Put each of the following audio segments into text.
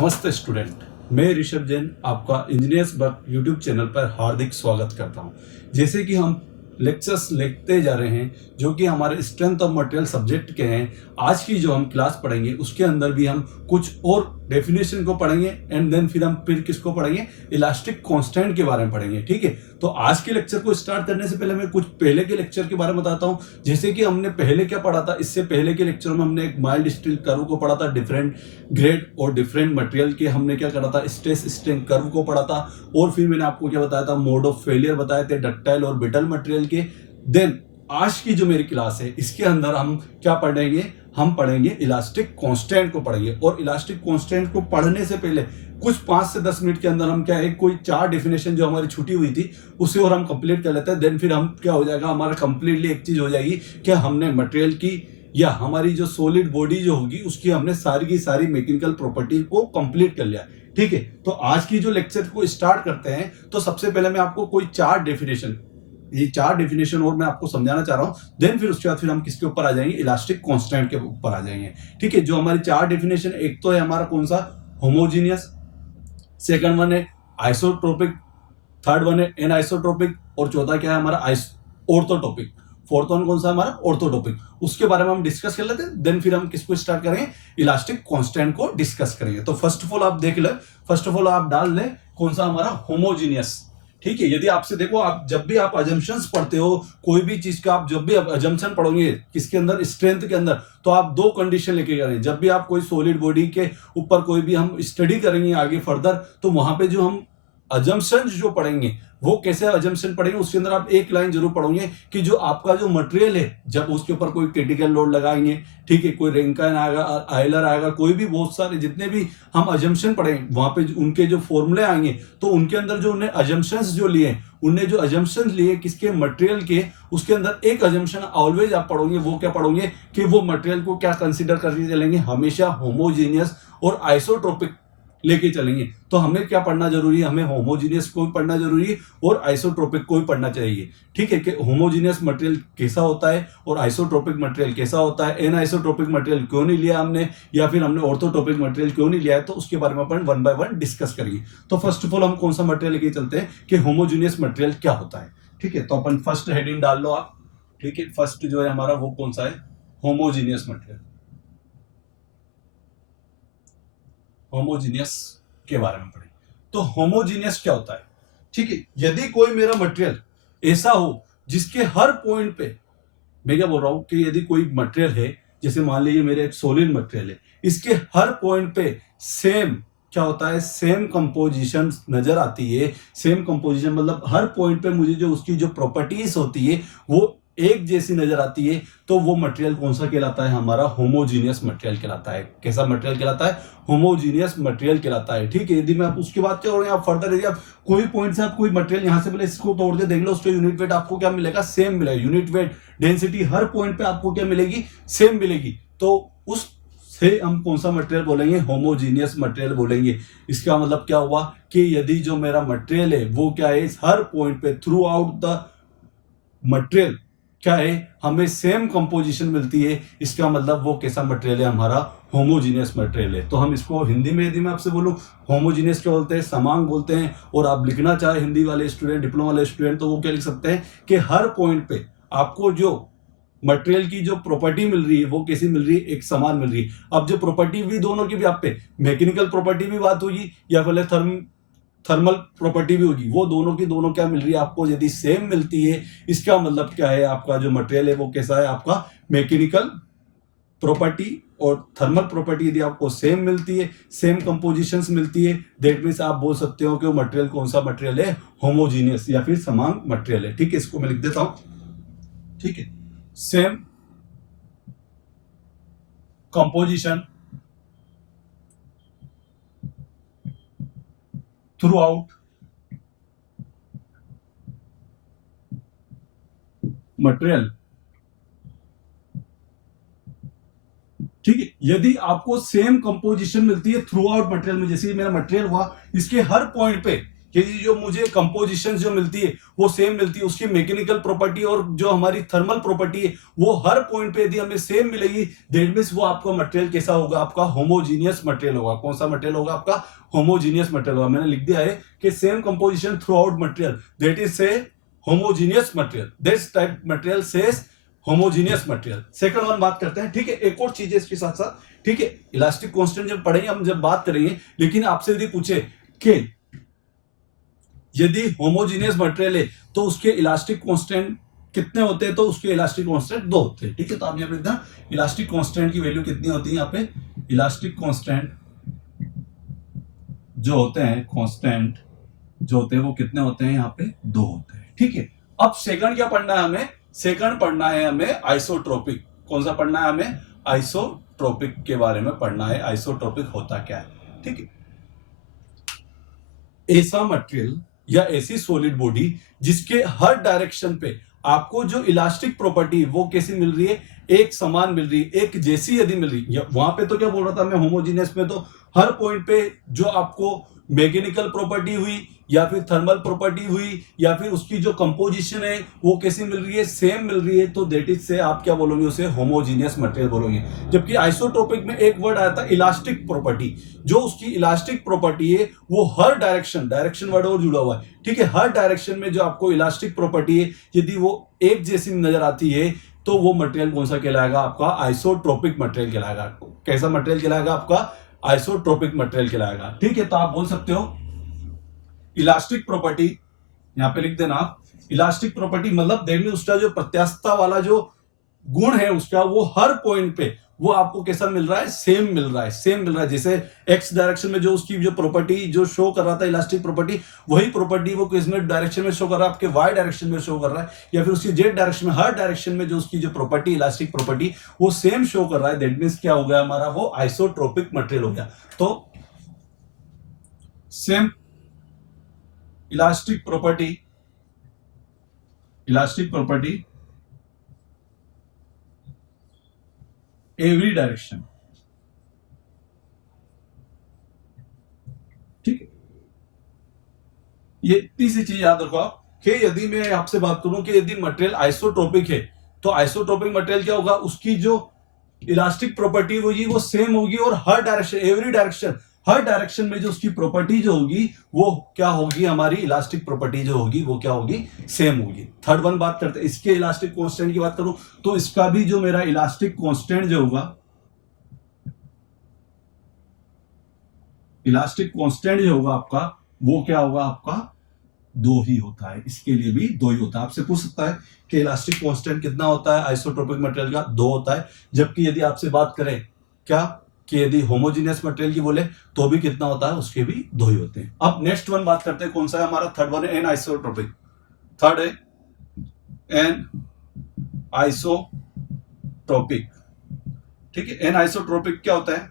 नमस्ते स्टूडेंट, मैं ऋषभ जैन आपका इंजीनियर्स वर्क यूट्यूब चैनल पर हार्दिक स्वागत करता हूं। जैसे कि हम लेक्चर्स लेते जा रहे हैं जो कि हमारे स्ट्रेंथ ऑफ मटेरियल सब्जेक्ट के हैं। आज की जो हम क्लास पढ़ेंगे उसके अंदर भी हम कुछ और डेफिनेशन को पढ़ेंगे एंड देन फिर किसको पढ़ेंगे, इलास्टिक कांस्टेंट के बारे में पढ़ेंगे। ठीक है, तो आज के लेक्चर को स्टार्ट करने से पहले मैं कुछ पहले के लेक्चर के बारे में बताता हूं। जैसे कि हमने पहले क्या पढ़ा था, इससे पहले के लेक्चर में हमने एक माइल्ड स्टील कर्व को पढ़ा था, डिफरेंट ग्रेड और डिफरेंट मटेरियल के हमने क्या करा था, स्ट्रेस स्ट्रेन कर्व को पढ़ा था। और फिर मैंने आपको क्या बताया था, मोड ऑफ फेलियर बताए थे डक्टाइल और ब्रिटल मटेरियल के। देन आज की जो मेरी क्लास है इसके अंदर हम क्या पढ़ेंगे, हम पढ़ेंगे इलास्टिक कांस्टेंट को पढ़ेंगे। और इलास्टिक कांस्टेंट को पढ़ने से पहले कुछ 5 से 10 मिनट के अंदर हम क्या है, कोई 4 डेफिनेशन जो हमारी छुटी हुई थी उसे और हम कंप्लीट कर लेते हैं। देन फिर हम क्या हो जाएगा, हमारा कंप्लीटली एक चीज हो जाएगी कि हमने मटेरियल की या हमारी जो सॉलिड बॉडी जो होगी उसकी हमने सारी की सारी मैकेनिकल प्रॉपर्टी को कंप्लीट कर लिया। ठीक है, तो आज की जो लेक्चर को स्टार्ट करते हैं तो सबसे पहले मैं आपको कोई 4 डेफिनेशन, ये 4 डेफिनेशन और मैं आपको समझाना चाह रहा हूं। देन फिर उसके बाद फिर हम किसके ऊपर आ जाएंगे, इलास्टिक कांस्टेंट के ऊपर आ जाएंगे। ठीक है, जो हमारी 4 डेफिनेशन, एक तो है हमारा कौन सा, होमोजीनियस, सेकंड वन है आइसोट्रोपिक, थर्ड वन है एनआइसोट्रोपिक और चौथा क्या है हमारा ऑर्थोटोपिक। फोर्थ वन कौन सा हमारा, ऑर्थोटोपिक। उसके बारे में हम डिस्कस कर लेते हैं। देन फिर हम किसको स्टार्ट करेंगे, इलास्टिक कांस्टेंट को डिस्कस करेंगे। तो फर्स्ट ऑफ ऑल आप देख ले, फर्स्ट ऑफ ऑल आप डाल लें कौन सा हमारा, होमोजीनियस। ठीक है, यदि आपसे देखो, आप जब भी आप अजम्पशंस पढ़ते हो कोई भी चीज का, आप जब भी अजम्पशन पढ़ोगे किसके अंदर, स्ट्रेंथ के अंदर, तो आप 2 कंडीशन लेके करें। जब भी आप कोई सॉलिड बॉडी के ऊपर कोई भी हम स्टडी करेंगे आगे फर्दर, तो वहां पे जो हम अजम्पशंस जो पढ़ेंगे वो कैसे अजम्पशन पढ़ेंगे, उसके अंदर आप एक लाइन जरूर पढ़ोगे कि जो आपका जो मटेरियल है, जब उसके ऊपर कोई क्रिटिकल लोड लगाएंगे, ठीक है, कोई रेंकाइन आएगा, आयलर आएगा, कोई भी बहुत सारे जितने भी हम अजम्पशन पढ़ेंगे वहां पे उनके जो फॉर्मूले आएंगे, तो उनके अंदर जो उन्हें अजम्पशंस जो लिए, उनने जो अजम्पशंस लिए किसके, मटेरियल के, उसके अंदर एक अजम्पशन ऑलवेज आप पढ़ोगे। वो क्या पढ़ोगे कि वो मटेरियल को क्या कंसीडर करके चलेंगे, हमेशा होमोजीनियस और आइसोट्रोपिक लेके चलेंगे। तो हमें क्या पढ़ना जरूरी है, हमें होमोजीनियस को भी पढ़ना जरूरी है और आइसोट्रोपिक को भी पढ़ना चाहिए। ठीक है, कि होमोजीनियस मटेरियल कैसा होता है और आइसोट्रोपिक मटेरियल कैसा होता है, एन आइसोट्रोपिक मटेरियल क्यों नहीं लिया हमने, या फिर हमने ऑर्थोट्रोपिक मटेरियल क्यों नहीं लिया है, तो उसके बारे में अपन 1 बाय 1 डिस्कस करेंगे। तो फर्स्ट ऑफ ऑल हम कौन सा मटेरियल लेके चलते हैं कि होमोजीनियस मटेरियल क्या होता है। ठीक है, तो अपन फर्स्ट हेडिंग डाल लो आप। ठीक है, फर्स्ट जो है हमारा वो कौन सा है, होमोजीनियस मटेरियल। होमोजीनियस के बारे में पढ़ें। तो होमोजीनियस क्या होता है, ठीक है, यदि कोई मेरा मटेरियल ऐसा हो जिसके हर पॉइंट पे, मैं क्या बोल रहा हूं कि यदि कोई मटेरियल है, जैसे मान लीजिए मेरे एक सॉलिड मटेरियल है, इसके हर पॉइंट पे सेम क्या होता है, सेम कंपोजिशन नजर आती है। सेम कंपोजिशन मतलब हर पॉइंट पे मुझे जो उसकी जो प्रॉपर्टीज होती है वो एक जैसी नजर आती है, तो वो मटेरियल कौन सा कहलाता है, हमारा होमोजीनियस मटेरियल कहलाता है। कैसा मटेरियल कहलाता है, होमोजीनियस मटेरियल कहलाता है। ठीक है, यदि मैं आप उसकी बात कर रहे हैं, आप फर्दर यदि आप कोई पॉइंट से आप कोई मटेरियल यहां से पहले इसको तोड़ के देख लो, उसका यूनिट वेट आपको क्या मिलेगा, सेम मिलेगा। यूनिट वेट, डेंसिटी हर पॉइंट पे आपको क्या मिलेगी, सेम मिलेगी। तो उस से हम कौन सा मटेरियल बोलेंगे, होमोजीनियस मटेरियल बोलेंगे। इसका मतलब क्या हुआ कि यदि जो मेरा मटेरियल है वो क्या है, हर पॉइंट पे थ्रू आउट द मटेरियल क्या है, हमें सेम कंपोजिशन मिलती है, इसका मतलब वो कैसा मटेरियल है, हमारा होमोजीनियस मटेरियल है। तो हम इसको हिंदी में यदि मैं आपसे बोलूं, होमोजीनियस क्या बोलते हैं, समांग बोलते हैं। और आप लिखना चाहे हिंदी वाले स्टूडेंट, डिप्लोमा वाले स्टूडेंट, तो वो क्या लिख सकते हैं कि हर पॉइंट पे आपको जो मटेरियल की जो प्रॉपर्टी मिल रही है वो कैसी मिल रही है, एक समान मिल रही है। अब जो प्रॉपर्टी भी दोनों की भी आप पे मैकेनिकल प्रॉपर्टी भी बात होगी या फिर थर्मल प्रॉपर्टी भी होगी, वो दोनों की दोनों क्या मिल रही है आपको, यदि सेम मिलती है, इसका मतलब क्या है, आपका जो मटेरियल है वो कैसा है, आपका मैकेनिकल प्रॉपर्टी और थर्मल प्रॉपर्टी यदि आपको सेम मिलती है, सेम कंपोजिशंस मिलती है, दैट मींस आप बोल सकते हो कि वो मटेरियल कौन सा मटेरियल है, होमोजीनियस या फिर समान मटेरियल है। ठीक है, इसको मैं लिख देता हूं। ठीक है, same composition throughout material. ठीक है, यदि आपको सेम कंपोजिशन मिलती है थ्रू आउट मटेरियल में, जैसे मेरा मटेरियल हुआ, इसके हर पॉइंट पे कि जो मुझे कंपोजिशन जो मिलती है वो सेम मिलती है, उसकी मैकेनिकल प्रॉपर्टी और जो हमारी थर्मल प्रॉपर्टी है वो हर पॉइंट पे यदि हमें सेम मिलेगी, दैट मींस वो आपका मटेरियल कैसा होगा, आपका होमोजीनियस मटेरियल होगा। कौन सा मटेरियल होगा, आपका होमोजीनियस मटेरियल होगा। मैंने लिख दिया है कि same composition throughout material, that is से homogeneous material, this type material says homogeneous material. Second one बात करते हैं, ठीक है। एक और चीज है इसके साथ साथ, ठीक है, इलास्टिक कांस्टेंट जब पढ़ेंगे हम, जब बात करेंगे, लेकिन आपसे यदि पूछे कि यदि होमोजीनियस मटेरियल है तो उसके इलास्टिक कांस्टेंट कितने होते हैं, तो उसके इलास्टिक कांस्टेंट 2 होते हैं, ठीक है। तो आप यहां पे देखना इलास्टिक कांस्टेंट की वैल्यू कितनी होती है, यहां पे इलास्टिक कांस्टेंट जो होते हैं, कांस्टेंट जो होते हैं वो कितने होते हैं, यहां पे 2 होते हैं, ठीक है। अब सेकंड क्या पढ़ना है हमें, सेकंड पढ़ना है हमें आइसोट्रोपिक। कौन सा पढ़ना है हमें, आइसोट्रोपिक के बारे में पढ़ना है। आइसोट्रोपिक होता क्या है, ठीक है। ऐसा मटेरियल या ऐसी सॉलिड बॉडी जिसके हर डायरेक्शन पे आपको जो इलास्टिक प्रॉपर्टी वो कैसी मिल रही है, एक समान मिल रही है, एक जैसी यदि मिल रही है। वहां पे तो क्या बोल रहा था मैं, होमोजीनियस में तो हर पॉइंट पे जो आपको मैकेनिकल प्रॉपर्टी हुई या फिर थर्मल प्रॉपर्टी हुई या फिर उसकी जो कंपोजिशन है वो कैसी मिल रही है, सेम मिल रही है, तो दैट इज से आप क्या बोलोगे, उसे होमोजीनियस मटेरियल बोलोगे। जबकि आइसोट्रोपिक में एक वर्ड आया था इलास्टिक प्रॉपर्टी, जो उसकी इलास्टिक प्रॉपर्टी है वो हर डायरेक्शन, डायरेक्शन वर्ड और जुड़ा हुआ है, ठीक है, हर डायरेक्शन में जो आपको इलास्टिक प्रॉपर्टी है यदि वो एक जैसी नजर आती है तो वो मटेरियल कौन सा कहलाएगा, आपका आइसोट्रोपिक मटेरियल कहलाएगा। कैसा मटेरियल कहलाएगा, आपका आइसोट्रोपिक मटेरियल कहलाएगा, ठीक है। तो आप बोल सकते हो इलास्टिक प्रॉपर्टी, यहां पे लिख देना इलास्टिक प्रॉपर्टी, मतलब देखिए उसका जो प्रत्यास्थता वाला जो गुण है उसका, वो हर पॉइंट पे वो आपको कैसा मिल रहा है, सेम मिल रहा है, सेम मिल रहा है। जैसे एक्स डायरेक्शन में जो उसकी जो प्रॉपर्टी जो शो कर रहा था इलास्टिक प्रॉपर्टी, वही प्रॉपर्टी वो किसमें डायरेक्शन में शो कर रहा है, आपके वाई डायरेक्शन में शो कर रहा है, या फिर उसकी जेड डायरेक्शन में, हर डायरेक्शन में जो उसकी जो प्रॉपर्टी इलास्टिक प्रॉपर्टी वो सेम शो कर रहा है। दैट मींस क्या हो गया हमारा, वो आइसोट्रोपिक मटेरियल हो गया। तो same elastic property, elastic property every direction, ठीक है। ये इतनी सी चीज याद रखो आप कि यदि मैं आपसे बात करूं कि यदि मटेरियल आइसोट्रोपिक है तो आइसोट्रोपिक मटेरियल क्या होगा, उसकी जो इलास्टिक प्रॉपर्टी होगी वो सेम होगी और हर डायरेक्शन, एवरी डायरेक्शन, हर डायरेक्शन में जो उसकी प्रॉपर्टी जो होगी वो क्या होगी, हमारी इलास्टिक प्रॉपर्टी जो होगी वो क्या होगी, सेम होगी। थर्ड वन बात करते हैं, इसके इलास्टिक कांस्टेंट की बात करूं तो इसका भी जो मेरा इलास्टिक कांस्टेंट जो होगा, इलास्टिक कांस्टेंट जो होगा आपका वो क्या होगा, आपका 2 ही होता है। इसके लिए भी 2 ही होता है। आपसे पूछ सकता है कि इलास्टिक कांस्टेंट कितना होता है आइसोट्रोपिक मटेरियल का, 2 होता है। जबकि यदि आपसे बात करें क्या कि यदि होमोजीनियस मटेरियल की बोले तो भी कितना होता है, उसके भी 2 ही होते हैं। अब नेक्स्ट वन बात करते हैं, कौन सा है हमारा, थर्ड वन है एन आइसोट्रोपिक। थर्ड है एन आइसोट्रोपिक, ठीक है। एन आइसोट्रोपिक क्या होता है,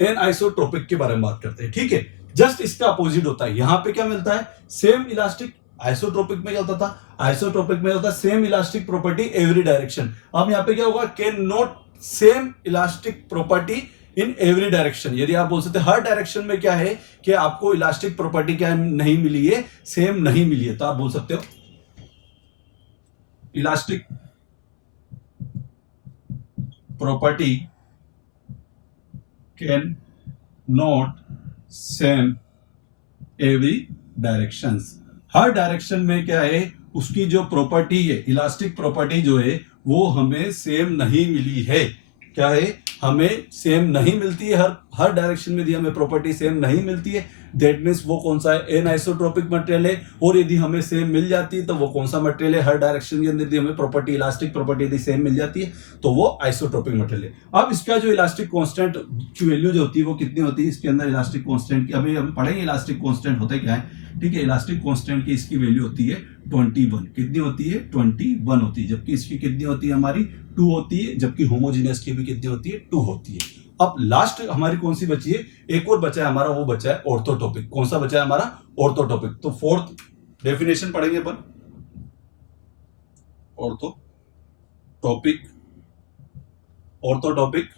एन आइसोट्रोपिक के बारे में बात करते हैं, ठीक है। जस्ट इसका अपोजिट होता है। यहां पे क्या मिलता है, सेम इलास्टिक, आइसोट्रोपिक में क्या होता था, आइसोट्रोपिक में होता है same elastic property every direction. अब यहां पे क्या होगा, can not same elastic property in every direction. यदि आप बोल सकते हैं हर डायरेक्शन में क्या है कि आपको इलास्टिक प्रॉपर्टी क्या नहीं मिली है, सेम नहीं मिली है, तो आप बोल सकते हो elastic property can not same every directions. Her direction में क्या है, उसकी जो प्रॉपर्टी है, इलास्टिक प्रॉपर्टी जो है वो हमें सेम नहीं मिली है। क्या है, हमें सेम नहीं मिलती है, हर हर डायरेक्शन में यदि हमें प्रॉपर्टी सेम नहीं मिलती है, दैट मीन्स वो कौन सा है, एन आइसोट्रोपिक मटेरियल है। और यदि हमें सेम मिल जाती है तो वो कौन सा मटेरियल है, हर डायरेक्शन के अंदर यदि हमें प्रॉपर्टी, इलास्टिक प्रॉपर्टी यदि सेम मिल जाती है तो वो आइसोट्रोपिक मटेरियल है। अब इसका जो इलास्टिक कांस्टेंट की वैल्यू जो होती है वो कितनी होती है, इसके अंदर इलास्टिक कांस्टेंट की अभी हम पढ़ेंगे इलास्टिक कांस्टेंट होता क्या है, ठीक है। इलास्टिक कांस्टेंट की इसकी वैल्यू होती है 21, कितनी होती है, 21 होती है। जबकि इसकी कितनी होती है, हमारी 2 होती है। जबकि होमोजीनियस की भी कितनी होती है, 2 होती है। अब लास्ट हमारी कौन सी बची है, एक और बचा है हमारा, वो बचा है ऑर्थोटॉपिक। कौन सा बचा है हमारा, ऑर्थोटॉपिक। तो फोर्थ डेफिनेशन पढ़ेंगे अपन, ऑर्थोटॉपिक। ऑर्थोटॉपिक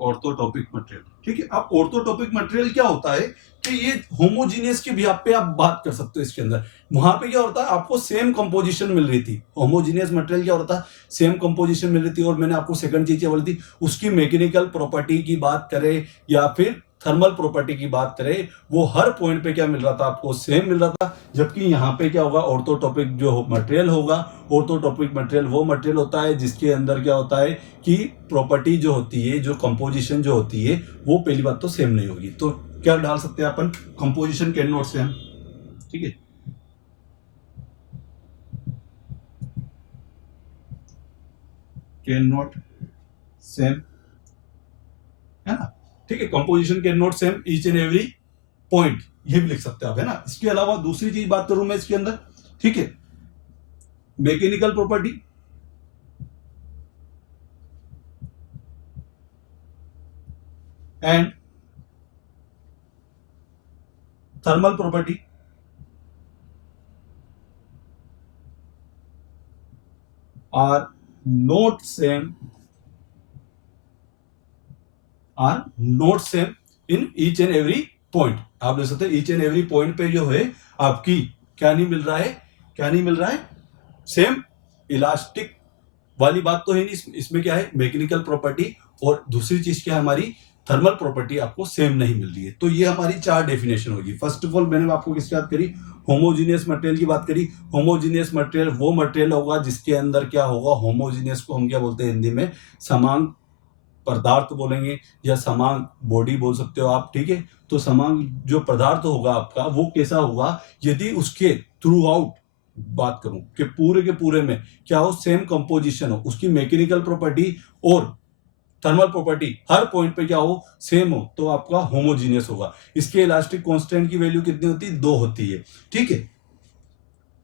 ऑर्थोटॉपिक मटेरियल। ठीक है, अब ऑर्थोटॉपिक मटेरियल क्या होता है कि ये होमोजीनियस के भी पे आप बात कर सकते हो। इसके अंदर वहां पे क्या होता है, आपको सेम कंपोजिशन मिल रही थी। होमोजीनियस मटेरियल क्या होता है, सेम कंपोजिशन मिल रही थी। और मैंने आपको सेकंड चीज क्या बोली थी, उसकी मैकेनिकल प्रॉपर्टी की बात करें या फिर थर्मल प्रॉपर्टी की बात करें, वो हर पॉइंट पे क्या मिल रहा था, आपको सेम मिल रहा था। जबकि यहाँ पे क्या होगा, ऑर्थोटॉपिक जो मटेरियल होगा, ऑर्थोटॉपिक मटेरियल वो मटेरियल होता है जिसके अंदर क्या होता है कि प्रॉपर्टी जो होती है, जो कंपोजिशन जो होती है, वो पहली बात तो सेम नहीं होगी। तो क्या डाल सकते हैं अपन, कंपोजिशन कैन नॉट सेम। ठीक है, कैन नॉट सेम, है ना। ठीक है, composition can not same each and every point, ये भी लिख सकते हैं आप, है ना। इसके अलावा दूसरी चीज बात करूं मैं इसके अंदर, ठीक है, mechanical property and thermal property are not same, are not same in each and every point. आप देख सकते हैं ईच एंड एवरी पॉइंट पे जो है आपकी क्या नहीं मिल रहा है, क्या नहीं मिल रहा है, सेम इलास्टिक वाली बात तो है नहीं। इसमें क्या है, मैकेनिकल प्रॉपर्टी, और दूसरी चीज क्या है, हमारी थर्मल प्रॉपर्टी आपको सेम नहीं मिल रही है। तो ये हमारी चार डेफिनेशन होगी। फर्स्ट ऑफ ऑल मैंने आपको किसकी बात करी, होमोजीनियस मटेरियल की बात करी। होमोजीनियस मटेरियल वो मटेरियल होगा जिसके अंदर क्या होगा, होमोजीनियस को हम क्या बोलते हैं हिंदी में, समान पदार्थ बोलेंगे या समान बॉडी बोल सकते हो आप। ठीक है, तो समान जो पदार्थ होगा आपका वो कैसा होगा, यदि उसके थ्रू आउट बात करूं कि पूरे के पूरे में क्या हो, सेम कंपोजिशन हो, उसकी मैकेनिकल प्रॉपर्टी और थर्मल प्रॉपर्टी हर पॉइंट पे क्या हो, सेम हो, तो आपका होमोजीनियस होगा। इसके इलास्टिक कांस्टेंट की वैल्यू कितनी होती है, 2 होती है। ठीक है,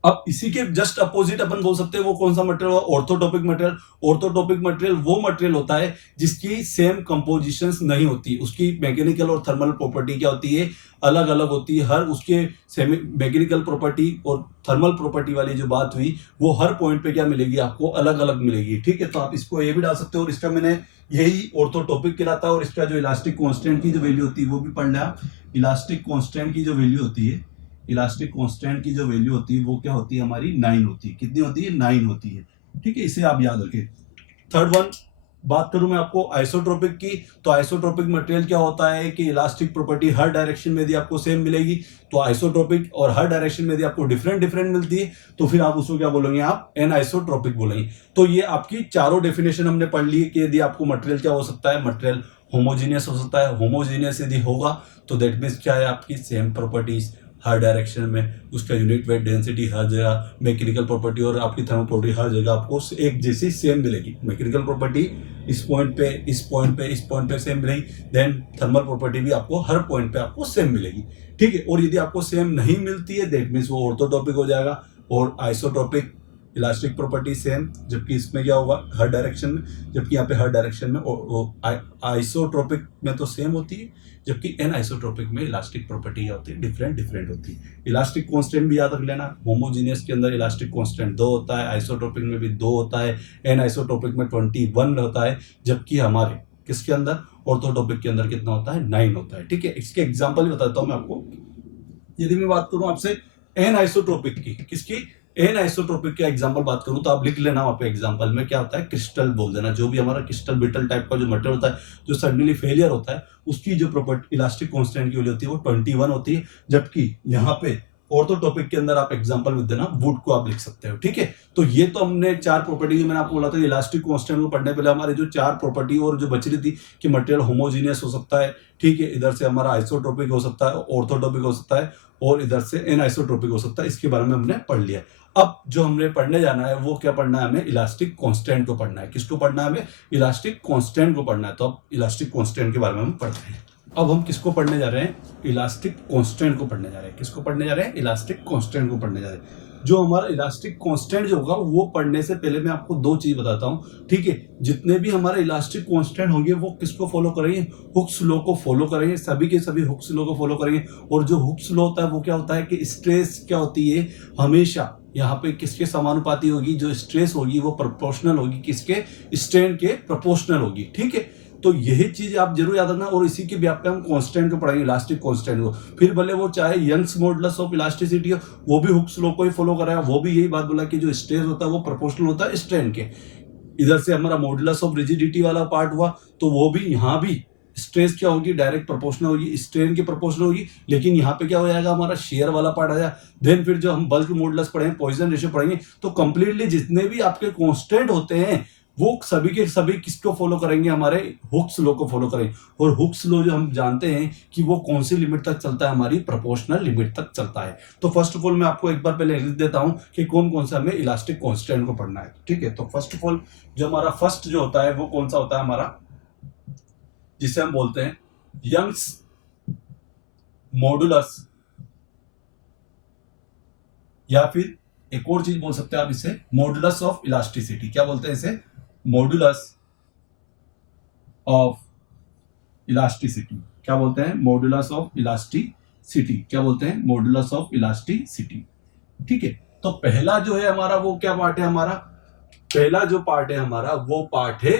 अब इसी के जस्ट अपोजिट अपन बोल सकते हैं वो कौन सा मटेरियल होगा, ऑर्थोटॉपिक मटेरियल। ऑर्थोटॉपिक मटेरियल वो मटेरियल होता है जिसकी सेम कंपोजिशंस नहीं होती, उसकी मैकेनिकल और थर्मल प्रॉपर्टी क्या होती है, अलग अलग होती है। हर उसके सेमी मैकेनिकल प्रॉपर्टी और थर्मल प्रॉपर्टी वाली जो बात हुई, वो हर पॉइंट पे क्या मिलेगी, आपको अलग अलग मिलेगी। ठीक है, तो आप इसको ये भी डाल सकते हो। और इसका मैंने यही ऑर्थोटॉपिक कहलाता है। और इसका जो इलास्टिक कांस्टेंट की जो वैल्यू होती है वो भी पढ़ना है। इलास्टिक कांस्टेंट की जो वैल्यू होती है, इलास्टिक कांस्टेंट की जो वैल्यू होती है वो क्या होती है, हमारी 9 होती है। कितनी होती है, 9 होती है। ठीक है, इसे आप याद रखें। थर्ड वन बात करूं मैं आपको आइसोट्रोपिक की, तो आइसोट्रोपिक मटेरियल क्या होता है कि इलास्टिक प्रॉपर्टी हर डायरेक्शन में यदि आपको सेम मिलेगी तो आइसोट्रोपिक, और हर डायरेक्शन में यदि आपको डिफरेंट डिफरेंट मिलती है तो फिर आप उसको क्या बोलेंगे, आप एन आइसोट्रोपिक बोलेंगे। तो ये आपकी चारों डेफिनेशन हमने पढ़ ली है कि यदि आपको मटेरियल क्या हो सकता है, मटेरियल होमोजीनियस हो सकता है। होमोजीनियस यदि होगा तो दैट मीन्स क्या है, आपकी सेम प्रॉपर्टीज हर डायरेक्शन में, उसका यूनिट वेट डेंसिटी हर जगह, मैकेनिकल प्रॉपर्टी और आपकी थर्मल प्रॉपर्टी हर जगह आपको एक जैसी सेम मिलेगी। मैकेनिकल प्रॉपर्टी इस पॉइंट पे, इस पॉइंट पे, इस पॉइंट पे सेम मिलेगी, देन थर्मल प्रॉपर्टी भी आपको हर पॉइंट पे आपको सेम मिलेगी। ठीक है, और यदि आपको सेम नहीं मिलती है दैट मीन्स वो ऑर्थोटॉपिक हो जाएगा। और आइसोटॉपिक, इलास्टिक प्रॉपर्टी सेम, जबकि इसमें क्या होगा, हर डायरेक्शन में, जबकि यहाँ पे हर डायरेक्शन में आइसोट्रोपिक में तो सेम होती है, जबकि एन आइसोट्रोपिक में इलास्टिक प्रॉपर्टी क्या होती है, डिफरेंट डिफरेंट होती है। इलास्टिक कांस्टेंट भी याद रख लेना, होमोजीनियस के अंदर इलास्टिक कांस्टेंट 2 होता है, आइसोट्रोपिक में भी 2 होता है, एन आइसोट्रोपिक में 21 होता है, जबकि हमारे किसके अंदर, ऑर्थोटॉपिक के अंदर कितना होता है, 9 होता है। ठीक है, इसके एग्जाम्पल भी बताता हूँ मैं आपको। यदि मैं बात करूँ आपसे एन आइसोट्रोपिक की, किसकी, एन आइसोट्रोपिक का एग्जांपल बात करूं तो आप लिख लेना वहां पे एग्जांपल में क्या होता है, क्रिस्टल बोल देना। जो भी हमारा क्रिस्टल बिटल टाइप का जो मटेरियल होता है, जो सडनली फेलियर होता है, उसकी जो प्रॉपर्टी इलास्टिक कांस्टेंट की वैल्यू होती है वो 21 होती है। जबकि यहाँ पे ऑर्थोटॉपिक के अंदर आप एग्जांपल लिख देना, वुड को आप लिख सकते हो। ठीक है, तो ये तो हमने 4 प्रॉपर्टी जो मैंने आपको बोला था, इलास्टिक कांस्टेंट को पढ़ने पहले हमारे जो 4 प्रॉपर्टी और जो बच रही थी कि मटेरियल होमोजीनियस हो सकता है, ठीक है, इधर से हमारा आइसोट्रोपिक हो सकता है, ऑर्थोटॉपिक हो सकता है, और इधर से एन आइसोट्रोपिक हो सकता है, इसके बारे में हमने पढ़ लिया। अब जो हमने पढ़ने जाना है वो क्या पढ़ना है, हमें इलास्टिक कांस्टेंट को पढ़ना है। किसको पढ़ना है, हमें इलास्टिक कांस्टेंट को पढ़ना है। तो अब इलास्टिक कांस्टेंट के बारे में हम पढ़ते हैं। अब हम किसको पढ़ने जा रहे हैं, इलास्टिक कांस्टेंट को पढ़ने जा रहे हैं। किसको पढ़ने जा रहे हैं, इलास्टिक कांस्टेंट को पढ़ने जा रहे हैं। जो हमारा इलास्टिक कांस्टेंट जो होगा वो पढ़ने से पहले मैं आपको 2 चीज बताता हूं। ठीक है, जितने भी हमारे इलास्टिक कांस्टेंट होंगे वो किसको फॉलो करेंगे, हुक्स लॉ को फॉलो करेंगे, सभी के सभी हुक्स लॉ को फॉलो करेंगे। और जो हुक्स लॉ होता है वो क्या होता है कि स्ट्रेस क्या होती है, हमेशा यहाँ पे किसके समानुपाती होगी, जो स्ट्रेस होगी वो प्रोपोर्शनल होगी किसके, स्ट्रेन के प्रोपोर्शनल होगी। ठीक है, तो यही चीज आप जरूर याद रखना, और इसी के व्याप पे हम कांस्टेंट को पढ़ाएंगे, इलास्टिक कांस्टेंट को। फिर भले वो चाहे यंग्स मॉडुलस ऑफ इलास्टिसिटी हो, वो भी हुक्स लॉ को ही फॉलो कराएगा। वो भी यही बात बोला कि जो स्ट्रेस होता है वो प्रोपोर्शनल होता है स्ट्रेन के। इधर से हमारा मॉडुलस ऑफ रिजिडिटी वाला पार्ट हुआ, तो वो भी यहाँ भी स्ट्रेस क्या होगी, डायरेक्ट प्रोपोर्शनल होगी, स्ट्रेन की प्रोपोर्शनल होगी। लेकिन यहाँ पे क्या हो जाएगा, हमारा शेयर वाला पार्ट आ जाएगा। देन फिर जो हम बल्क मॉडुलस पढ़ेंगे, पॉइजन रेशियो पढ़ेंगे, तो कंप्लीटली जितने भी आपके कांस्टेंट होते हैं वो सभी के सभी किसको फॉलो करेंगे, हमारे हुक्स लॉ को फॉलो करेंगे। और हुक्स लॉ जो हम जानते हैं कि वो कौन सी लिमिट तक चलता है, हमारी प्रोपोर्शनल लिमिट तक चलता है। तो फर्स्ट ऑफ ऑल मैं आपको एक बार पहले लिख देता हूं कि कौन कौन सा हमें इलास्टिक कांस्टेंट को पढ़ना है। ठीक है, तो फर्स्ट ऑफ ऑल जो हमारा फर्स्ट जो होता है वो कौन सा होता है हमारा, जिसे हम बोलते हैं यंग्स मॉडुलस, या फिर एक और चीज बोल सकते हैं आप इसे मॉडुलस ऑफ इलास्टिसिटी। क्या बोलते हैं इसे, मॉडुलस ऑफ इलास्टिसिटी। क्या बोलते हैं, मॉडुलस ऑफ इलास्टिसिटी। क्या बोलते हैं, मॉडुलस ऑफ इलास्टिसिटी। ठीक है, तो पहला जो है हमारा वो क्या पार्ट है हमारा, पहला जो पार्ट है हमारा वो पार्ट है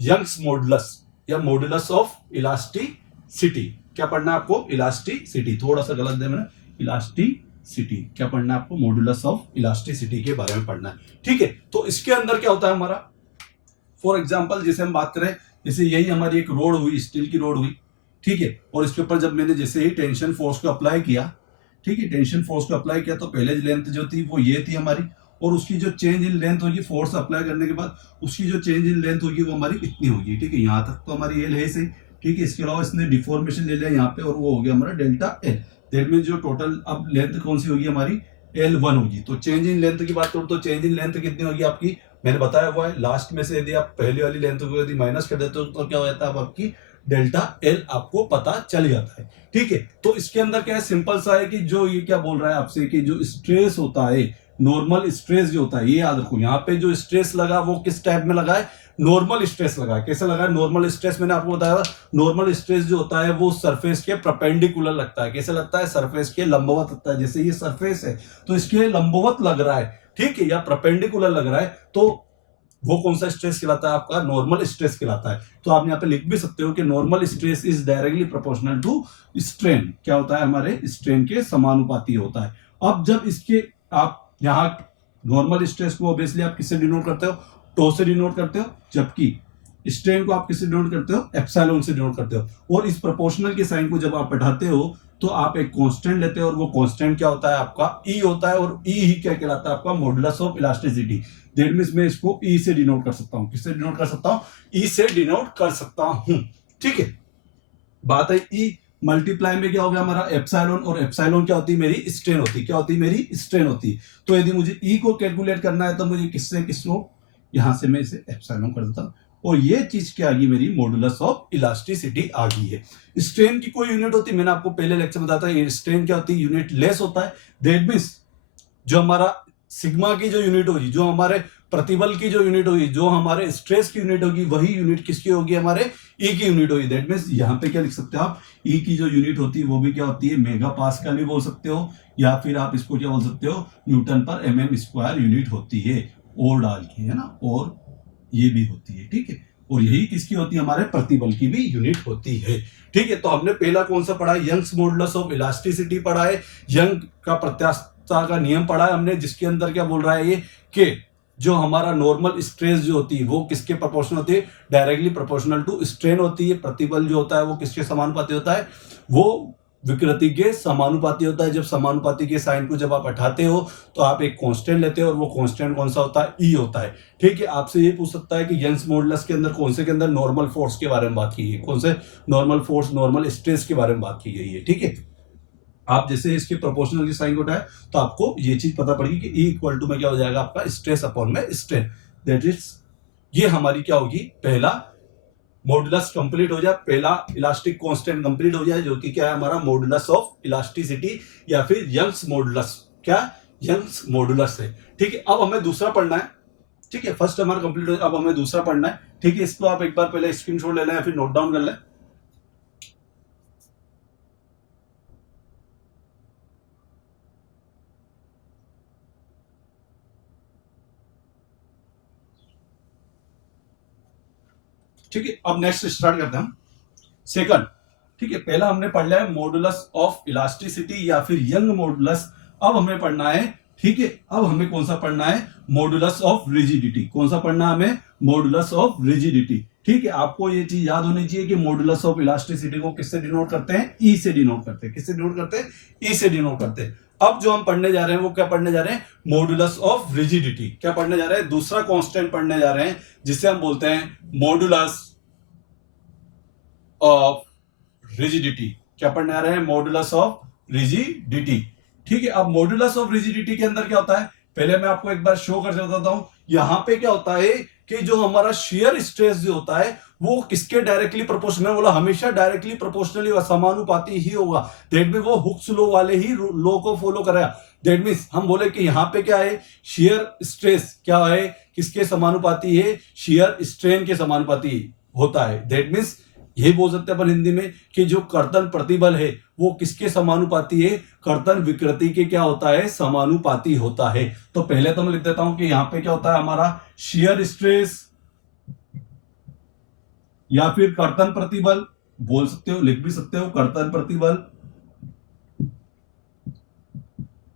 यंग्स मॉडुलस या मॉडुलस ऑफ इलास्टिसिटी। क्या पढ़ना है आपको, इलास्टिसिटी। थोड़ा सा गलत दे मैंने, इलास्टिसिटी। क्या पढ़ना है आपको, मॉडुलस ऑफ इलास्टिसिटी के बारे में पढ़ना है। ठीक है, तो इसके अंदर क्या होता है हमारा, फॉर एग्जाम्पल जैसे हम बात करें, जैसे यही हमारी एक रोड हुई, स्टील की रोड हुई। ठीक है, और इसके ऊपर जब मैंने जैसे ही टेंशन फोर्स को अप्लाई किया, ठीक है, टेंशन फोर्स को अप्लाई किया, तो पहले लेंथ जो थी वो ये थी हमारी, और उसकी जो चेंज इन लेंथ होगी फोर्स अप्लाई करने के बाद, उसकी जो चेंज इन लेंथ होगी वो हमारी इतनी होगी। ठीक है, यहाँ तक तो हमारी एल है सही। ठीक है, इसके अलावा इसने डिफॉर्मेशन ले लिया यहाँ पे, और वो हो गया हमारा डेल्टा एल। दैट मीन जो टोटल अब लेंथ कौन सी होगी हमारी, L1 होगी। तो चेंज इन लेंथ की बात करूं तो चेंज इन लेंथ कितनी होगी आपकी, मैंने बताया हुआ है लास्ट में से यदि आप पहली वाली लेंथ को यदि माइनस कर देते हो तो क्या हो जाता है, अब आपकी डेल्टा एल आपको पता चल जाता है। ठीक है, तो इसके अंदर क्या है, सिंपल सा है कि जो ये क्या बोल रहा है आपसे कि जो स्ट्रेस होता है, नॉर्मल स्ट्रेस जो होता है, ये याद रखो यहाँ पे जो स्ट्रेस लगा वो किस टाइप में लगा है, नॉर्मल स्ट्रेस लगा है। कैसे लगा है नॉर्मल स्ट्रेस, मैंने आपको बताया नॉर्मल स्ट्रेस जो होता है वो सरफेस के परपेंडिकुलर लगता है। कैसे लगता है, सरफेस के लंबवत लगता है। जैसे ये सरफेस है तो इसके लंबवत लग रहा है, ठीक है, या परपेंडिकुलर लग रहा है, तो वो कौन सा स्ट्रेस कहलाता है आपका, नॉर्मल स्ट्रेस कहलाता है। तो आप यहाँ पे लिख भी सकते हो कि normal stress is directly proportional to strain. क्या होता है, हमारे स्ट्रेन के समानुपाती होता है। अब जब इसके आप यहाँ नॉर्मल स्ट्रेस को ऑब्वियसली आप किससे डिनोट करते हो, टो से डिनोट करते हो, जबकि स्ट्रेन को आप किससे डिनोट करते हो, एप्सिलॉन से डिनोट करते हो। और इस प्रोपोर्शनल के साइन को जब आप बैठाते हो तो आप एक कांस्टेंट लेते हो, और वो कांस्टेंट क्या होता है आपका, ई होता है। और ई ही क्या कहलाता है आपका, modulus of elasticity. That means मैं इसको ई से डिनोट कर सकता हूं। किससे डिनोट कर सकता हूं, ई से डिनोट कर सकता हूं। ठीक है, बात है ई मल्टीप्लाई में क्या हो गया हमारा एप्सिलॉन, और एप्सिलॉन क्या होती है मेरी स्ट्रेन होती, क्या होती है मेरी स्ट्रेन होती। तो यदि मुझे ई को कैलकुलेट करना है तो मुझे किससे किसको, यहां से मैं इसे एप्सिलॉन कर देता हूं, और ये चीज क्या आ गई मेरी, मॉडुलस ऑफ इलास्टिसिटी आ गई है। स्ट्रेन की कोई यूनिट होती, मैंने आपको पहले लेक्चर में बताया था, स्ट्रेन क्या होती है, यूनिट लेस होता है। दैट मींस जो हमारा सिग्मा की जो यूनिट होगी, जो हमारे प्रतिबल की जो यूनिट होगी, जो हमारे स्ट्रेस की यूनिट होगी, वही यूनिट किसकी होगी, हमारे ई की यूनिट होगी। दैट मींस यहाँ पे क्या लिख सकते हो आप, ई की जो यूनिट होती है वो भी क्या होती है, मेगा पास्कल भी बोल सकते हो, या फिर आप इसको क्या बोल सकते हो, न्यूटन पर mm स्क्वायर यूनिट होती है, और डाल के, है ना, और ये भी होती है। ठीक है, और यही किसकी होती है, हमारे प्रतिबल की भी यूनिट होती है। ठीक है, तो हमने पहला कौन सा पढ़ा है, यंग्स मॉडुलस ऑफ इलास्टिसिटी पढ़ा है, यंग का प्रत्यास्थता का नियम पढ़ा है हमने, जिसके अंदर क्या बोल रहा है ये कि जो हमारा नॉर्मल स्ट्रेस जो होती है वो किसके प्रोपोर्शनल होती है, डायरेक्टली प्रोपोर्शनल टू स्ट्रेन होती है। प्रतिबल जो होता है वो किसके समानुपाती होता है, वो विकृति के समानुपाती होता है। जब समानुपाती के साइन को जब आप हटाते हो तो आप एक कांस्टेंट लेते हो, और वो कांस्टेंट कौन सा होता है, ई होता है। ठीक है, आपसे ये पूछ सकता है कि यंग्स मॉडुलस के अंदर कौन से के अंदर नॉर्मल फोर्स के बारे में बात की है, कौन से नॉर्मल फोर्स, नॉर्मल स्ट्रेस के बारे में बात की गई है। ठीक है, आप जैसे इसके प्रोपोर्शनल की साइन को उठाए तो आपको ये चीज पता पड़ेगी कि ई इक्वल टू में क्या हो जाएगा आपका, स्ट्रेस अपॉन में स्ट्रेन। दैट इज, ये हमारी क्या होगी, पहला मॉडुलस कंप्लीट हो जाए, पहला इलास्टिक कांस्टेंट कंप्लीट हो जाए, जो कि क्या है हमारा मॉडुलस ऑफ इलास्टिसिटी, या फिर यंग्स मॉडुलस। क्या, यंग्स मॉडुलस है। ठीक है, अब हमें दूसरा पढ़ना है। ठीक है, फर्स्ट हमारा कंप्लीट हो, अब हमें दूसरा पढ़ना है। ठीक है, इसको आप एक बार पहले स्क्रीनशॉट ले लें या फिर नोट डाउन कर लें। ठीक है, अब नेक्स्ट स्टार्ट करते हैं हम सेकंड। ठीक है, पहला हमने पढ़ लिया है मॉडुलस ऑफ इलास्टिसिटी या फिर यंग मॉडुलस। अब हमें पढ़ना है, ठीक है, अब हमें कौन सा पढ़ना है, मॉडुलस ऑफ रिजिडिटी। कौन सा पढ़ना है हमें, मॉडुलस ऑफ रिजिडिटी। ठीक है, आपको ये चीज याद होनी चाहिए कि मॉडुलस ऑफ इलास्टिसिटी को किससे डिनोट करते हैं, ई से डिनोट करते हैं। किससे डिनोट करते हैं, ई से डिनोट करते हैं। अब जो हम पढ़ने जा रहे हैं वो क्या पढ़ने जा रहे हैं, मॉडुलस ऑफ रिजिडिटी। क्या पढ़ने जा रहे हैं, दूसरा कांस्टेंट पढ़ने जा रहे हैं जिसे हम बोलते हैं मॉडुलस ऑफ रिजिडिटी। क्या पढ़ने आ रहे हैं, मॉडुलस ऑफ रिजिडिटी। ठीक है, अब मॉडुलस ऑफ रिजिडिटी के अंदर क्या होता है, पहले मैं आपको एक बार शो कर देता हूं। यहां पे क्या होता है कि जो हमारा शेयर स्ट्रेस जो होता है वो किसके डायरेक्टली प्रोपोर्शनल, बोला हमेशा डायरेक्टली प्रोपोर्शनली समानुपाती ही होगा। दैट मीन वो हुक्स लॉ वाले ही लॉ को फॉलो करेगा। दैट मीन्स हम बोले कि यहां पे क्या है, शेयर स्ट्रेस क्या है, किसके समानुपाती है, शेयर स्ट्रेन के समानुपाती होता है। दैट मीन्स यही बोल सकते हैं अपन हिंदी में कि जो कर्तन प्रतिबल है वो किसके समानुपाती है, कर्तन विकृति के क्या होता है, समानुपाती होता है। तो पहले तो मैं लिख देता हूं कि यहां पे क्या होता है हमारा शेयर स्ट्रेस या फिर कर्तन प्रतिबल बोल सकते हो, लिख भी सकते हो। कर्तन प्रतिबल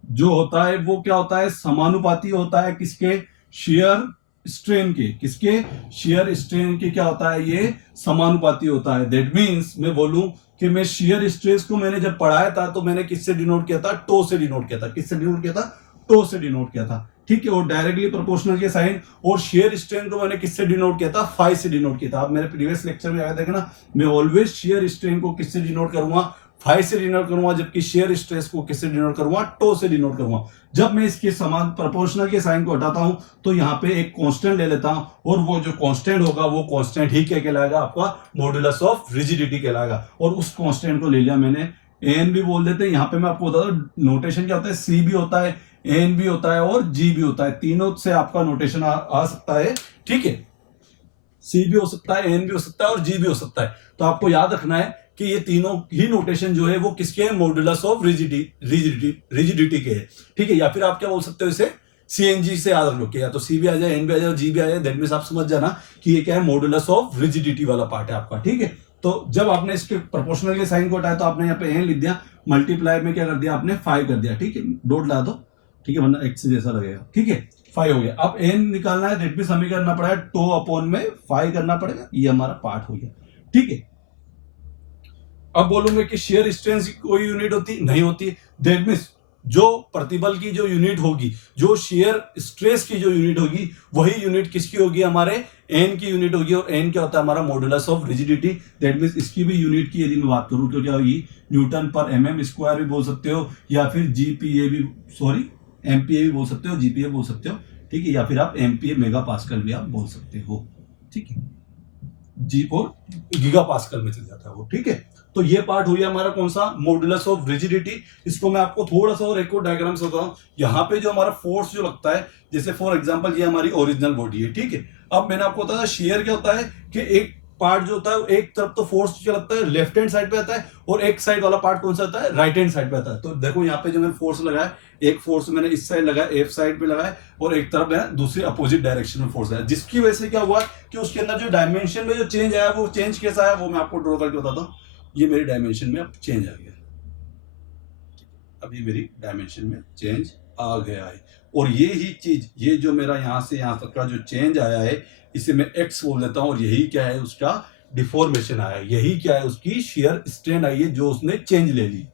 जो होता है वो क्या होता है, समानुपाती होता है किसके, शेयर स्ट्रेन के। किसके, शेयर स्ट्रेन के क्या होता है, ये समानुपाती होता है। दैट मीन्स मैं बोलूं कि मैं शेयर स्ट्रेस को मैंने जब पढ़ाया था तो मैंने किससे डिनोट किया था, टो से डिनोट किया था। किससे डिनोट किया था, टो से डिनोट किया था। ठीक है, और डायरेक्टली प्रोपोर्शनल के साइन। और शेयर स्ट्रेन को मैंने किससे डिनोट किया था, फाई से डिनोट किया था। आप मेरे प्रीवियस लेक्चर में आया देखना, मैं ऑलवेज शेयर स्ट्रेन को किससे डिनोट करूंगा, फाई से डिनोट करूंगा, जबकि शेयर स्ट्रेस को किससे डिनोट करूंगा, टो से डिनोट करूंगा। जब मैं इसके समान प्रोपोर्शनल के साइन को हटाता हूं तो यहां पे एक कांस्टेंट ले लेता हूं और वो जो कांस्टेंट होगा वो कांस्टेंट ही क्या कहलाएगा, आपका मॉडुलस ऑफ रिजिडिटी कहलाएगा। और उस कांस्टेंट को ले लिया मैंने, एन भी बोल देते हैं। यहां पे मैं आपको बता दूं नोटेशन क्या होता है, सी भी होता है, एन भी होता है और जी भी होता है। तीनों से आपका नोटेशन आ सकता है। ठीक है, सी भी हो सकता है, एन भी हो सकता है और जी भी हो सकता है। तो आपको याद रखना है कि ये तीनों ही नोटेशन जो है वो किसके हैं, मॉडुलस ऑफ रिजिडिटी के है। ठीक है, या फिर आप क्या बोल सकते हो इसे, सीएनजी से याद रख लो कि या तो सी भी आ जाए, एन भी आ जाए और जी भी आ जाए। दैट मींस आप समझ जाना कि ये क्या है, मॉडुलस ऑफ रिजिडिटी वाला पार्ट है आपका। ठीक है, तो जब आपने इसके प्रोपोर्शनल के साइन को हटाया तो आपने यहाँ पे एन लिख दिया, मल्टीप्लाई में क्या कर दिया आपने, 5 कर दिया। ठीक है, डॉट ला दो, ठीक है, वरना एक्स जैसा लगेगा। ठीक है, 5 हो गया। अब एन निकालना है, दैट मींस हमें करना पड़ेगा टो अपॉन में 5 करना पड़ेगा। ये हमारा पार्ट हो गया। ठीक है, अब बोलूंगे कि शेयर स्ट्रेन की कोई यूनिट होती नहीं होती। दैट मींस जो प्रतिबल की जो यूनिट होगी, जो शेयर स्ट्रेस की जो यूनिट होगी, वही यूनिट किसकी होगी, हमारे एन की यूनिट होगी। और एन क्या होता है, हमारा modulus of rigidity. That means इसकी भी यूनिट की यदि मैं बात करूं तो क्या होगी, न्यूटन पर एमएम स्क्वायर भी बोल सकते हो, या फिर जीपीए भी, सॉरी एमपीए भी बोल सकते हो, जीपीए बोल सकते हो। ठीक है, या फिर आप एमपीए मेगा पास्कल भी आप बोल सकते हो। ठीक है, जी और गीगा पास्कल में चल जाता है वो। ठीक है, तो ये पार्ट हो गया हमारा कौन सा, मॉडुलस ऑफ रिजिडिटी। इसको मैं आपको थोड़ा सा और एक और डायग्राम से बताऊं। यहाँ पे जो हमारा फोर्स जो लगता है, जैसे फॉर एग्जांपल ये हमारी ओरिजिनल बॉडी है। ठीक है, अब मैंने आपको बताया शेयर क्या होता है कि एक पार्ट जो होता है, एक तरफ तो फोर्स क्या लगता है, लेफ्ट हैंड साइड पे आता है, और एक साइड वाला पार्ट कौन सा आता है, राइट हैंड साइड पे आता है। तो देखो यहाँ पे जो मैंने फोर्स लगाया, एक फोर्स मैंने इस साइड लगाया, एफ साइड पे लगाया, और एक तरफ मैंने दूसरी अपोजिट डायरेक्शन में फोर्स लगाया, जिसकी वजह से क्या हुआ कि उसके अंदर जो डायमेंशन में जो चेंज आया, वो चेंज कैसा आया वो मैं आपको ड्रॉ करके बताता हूँ। ये मेरी डायमेंशन में अब चेंज आ गया, अब ये मेरी डायमेंशन में चेंज आ गया है। और ये ही चीज, ये जो मेरा यहां से यहां तक का जो चेंज आया है, इसे मैं एक्स बोल देता हूं। और यही क्या है, उसका डिफॉर्मेशन आया है। यही क्या है, उसकी शेयर स्ट्रेन आई है जो उसने चेंज ले ली।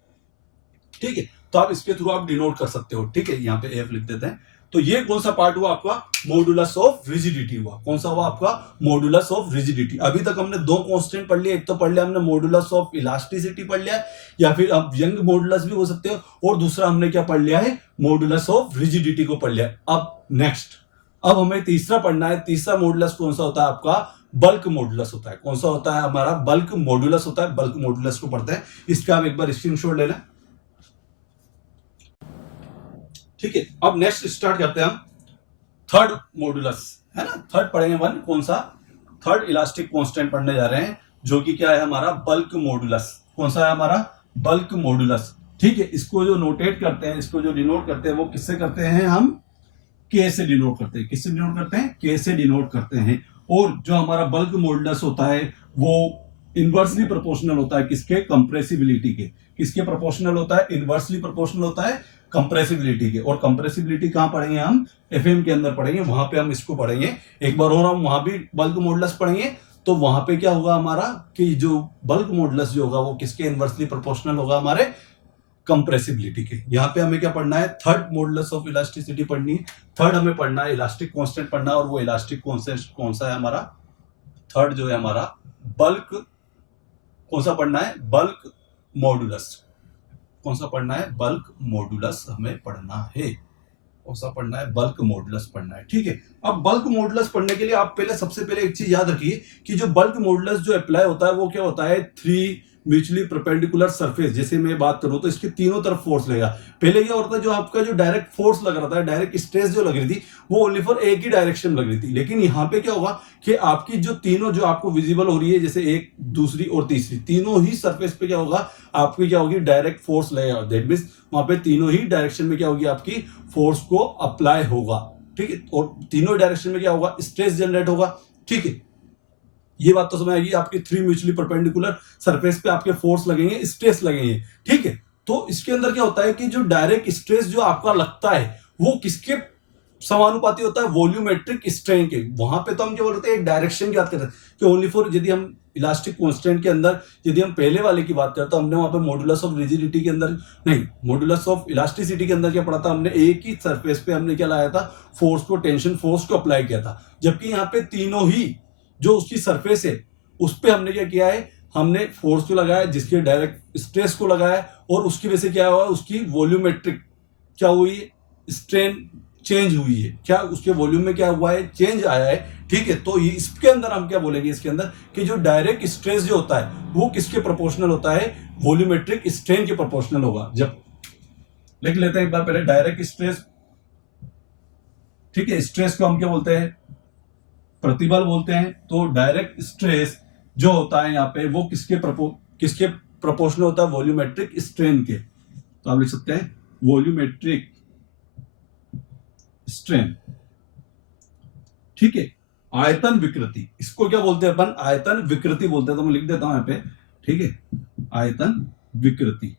ठीक है, तो आप इसके थ्रू आप डिनोट कर सकते हो। ठीक है, यहाँ पे एफ लिख देते हैं। तो ये कौन सा पार्ट हुआ आपका, मॉडुलस ऑफ रिजिडिटी हुआ। कौन सा हुआ आपका, मॉडुलस ऑफ रिजिडिटी। अभी तक हमने दो कांस्टेंट पढ़ लिए, एक तो पढ़ लिया हमने मॉडुलस ऑफ इलास्टिसिटी पढ़ लिया, या फिर आप यंग मॉडुलस भी हो सकते हो, और दूसरा हमने क्या पढ़ लिया है, मॉडुलस ऑफ रिजिडिटी को पढ़ लिया। अब नेक्स्ट, अब हमें तीसरा पढ़ना है। तीसरा मॉडुलस कौन सा होता है आपका, बल्क मॉडुलस होता है। कौन सा होता है हमारा, बल्क मॉडुलस होता है। बल्क मॉडुलस को पढ़ते हैं, इसका आप एक बार स्क्रीनशॉट ले लें। ठीक है, अब नेक्स्ट स्टार्ट करते हैं हम थर्ड मॉडुलस, है ना। थर्ड पढ़ेंगे वन, कौन सा, थर्ड इलास्टिक कांस्टेंट पढ़ने जा रहे हैं, जो कि क्या है हमारा, बल्क मॉडुलस। कौन सा है हमारा, बल्क मॉडुलस। ठीक है, इसको जो नोटेट करते हैं, इसको जो डिनोट करते हैं, वो किससे करते हैं हम, के से डिनोट करते हैं। किससे डिनोट करते हैं, के से डिनोट करते हैं। और जो हमारा बल्क मॉडुलस होता है वो इनवर्सली प्रोपोर्शनल होता है किसके, कंप्रेसिबिलिटी के। किसके प्रोपोर्शनल होता है, इनवर्सली प्रोपोर्शनल होता है कंप्रेसिबिलिटी के। और कंप्रेसिबिलिटी कहां पढ़ेंगे हम, एफएम के अंदर पढ़ेंगे, वहां पे हम इसको पढ़ेंगे। एक बार और हम वहां भी बल्क मॉडुलस पढ़ेंगे, तो वहां पे क्या होगा हमारा कि जो बल्क मॉडुलस जो होगा वो किसके इनवर्सली प्रोपोर्शनल होगा, हमारे कंप्रेसिबिलिटी के। यहाँ पे हमें क्या पढ़ना है, थर्ड मॉडुलस ऑफ इलास्टिसिटी पढ़नी है। थर्ड हमें पढ़ना है इलास्टिक कांस्टेंट पढ़ना है, और वो इलास्टिक कांस्टेंट कौन सा है हमारा, थर्ड जो है हमारा बल्क, कौन सा पढ़ना है, बल्क मॉडुलस। कौन सा पढ़ना है, बल्क मॉडुलस हमें पढ़ना है। कौन सा पढ़ना है, बल्क मॉडुलस पढ़ना है। ठीक है, अब बल्क मॉडुलस पढ़ने के लिए आप पहले सबसे पहले एक चीज याद रखिए कि जो बल्क मॉडुलस जो अप्लाई होता है वो क्या होता है, थ्री म्यूचुअली परपेंडिकुलर सरफेस। जैसे मैं बात करूं तो इसके तीनों तरफ फोर्स लगेगा। पहले क्या होता है, जो आपका जो डायरेक्ट फोर्स लग रहा था, डायरेक्ट स्ट्रेस जो लग रही थी, वो ओनली फॉर एक ही डायरेक्शन लग रही थी। लेकिन यहाँ पे क्या होगा कि आपकी जो तीनों जो आपको विजिबल हो रही है, जैसे एक, दूसरी और तीसरी, तीनों ही सरफेस पे क्या होगा, आपकी क्या होगी, डायरेक्ट फोर्स लगेगा। दैट मीन्स वहां पे तीनों ही डायरेक्शन में क्या होगी, आपकी फोर्स को अप्लाई होगा। ठीक है, और तीनों डायरेक्शन में क्या होगा, स्ट्रेस जनरेट होगा। ठीक है, ये बात तो समझ आएगी, आपके थ्री म्यूचुअली परपेंडिकुलर सरफेस पे आपके फोर्स लगेंगे, स्ट्रेस लगेंगे। ठीक है, तो इसके अंदर क्या होता है कि जो डायरेक्ट स्ट्रेस जो आपका लगता है वो किसके समानुपाती होता है, वॉल्यूमेट्रिक स्ट्रेन के। वहां पे तो हम क्या बोलते हैं, एक डायरेक्शन की बात करते हैं कि ओनली फॉर, यदि हम इलास्टिक कांस्टेंट के अंदर यदि हम पहले वाले की बात करते तो हमने वहां पे मॉडुलस ऑफ रिजिडिटी के अंदर नहीं, मॉडुलस ऑफ इलास्टिसिटी के अंदर क्या पढ़ा था हमने, एक ही सरफेस पे हमने क्या लाया था, फोर्स को, टेंशन फोर्स को अप्लाई किया था। जबकि यहाँ पे तीनों ही जो उसकी सरफेस है उस पर हमने क्या किया है, हमने फोर्स को लगाया जिसके डायरेक्ट स्ट्रेस को लगाया, और उसकी वजह से क्या हुआ, उसकी वॉल्यूमेट्रिक क्या हुई, स्ट्रेन चेंज हुई है, क्या उसके वॉल्यूम में क्या हुआ है, चेंज आया है। ठीक है, तो ये इसके अंदर हम क्या बोलेंगे, इसके अंदर कि जो डायरेक्ट स्ट्रेस जो होता है वो किसके प्रोपोर्शनल होता है, वॉल्यूमेट्रिक स्ट्रेन के प्रोपोर्शनल होगा। जब लिख लेते हैं एक बार पहले, डायरेक्ट स्ट्रेस। ठीक है, स्ट्रेस को हम क्या बोलते हैं, प्रतिबल बोलते हैं। तो डायरेक्ट स्ट्रेस जो होता है यहाँ पे वो किसके प्रोपोर्शनल होता है, वॉल्यूमेट्रिक स्ट्रेन के। तो आप लिख सकते हैं वॉल्यूमेट्रिक स्ट्रेन। ठीक है, आयतन विकृति, इसको क्या बोलते हैं अपन, आयतन विकृति बोलते हैं। तो मैं लिख देता हूं यहां पे, ठीक है, आयतन विकृति।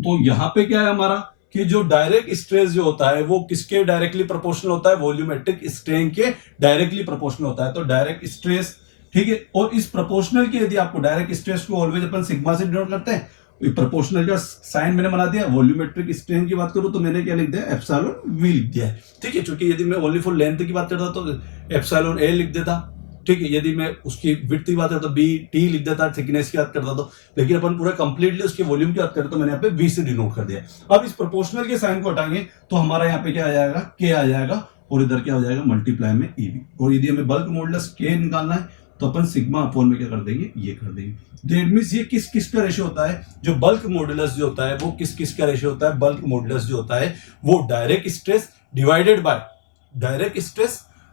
तो यहां पे क्या है हमारा कि जो डायरेक्ट स्ट्रेस जो होता है वो किसके डायरेक्टली प्रोपोर्शनल होता है, वॉल्यूमेट्रिक स्ट्रेन के डायरेक्टली प्रोपोर्शनल होता है। तो डायरेक्ट स्ट्रेस, ठीक है, और इस प्रोपोर्शनल के यदि आपको डायरेक्ट स्ट्रेस को ऑलवेज अपन सिग्मा से डिनोट करते हैं। प्रोपोर्शनल का साइन मैंने बना दिया, वॉल्यूमेट्रिक स्ट्रेन की बात करूं तो मैंने क्या लिख दिया, एप्सिलॉन वी लिख दिया है। ठीक है, क्योंकि यदि मैं ओनली फॉर लेंथ की बात करता तो एप्सिलॉन ए लिख देता। ठीक है, यदि मैं उसकी विड्थ की बात करता तो बी टी लिख देता, थिकनेस की बात करता तो। लेकिन अपन पूरा कंप्लीटली उसके वॉल्यूम की बात करें तो मैंने यहाँ पे वी से डिनोट कर दिया। अब इस प्रोपोर्शनल के साइन को हटाएंगे तो हमारा यहाँ पे क्या आ जाएगा, के आ जाएगा, और इधर क्या हो जाएगा, मल्टीप्लाई में ईवी। और यदि हमें बल्क मॉडुलस के निकालना है तो अपन सिग्मा अपॉन में क्या कर देंगे, ये कर देंगे। दैट मींस ये किस किस का रेशियो होता है, जो बल्क मॉडुलस जो होता है वो किस किस का रेशियो होता है, बल्क मॉडुलस जो होता है वो direct stress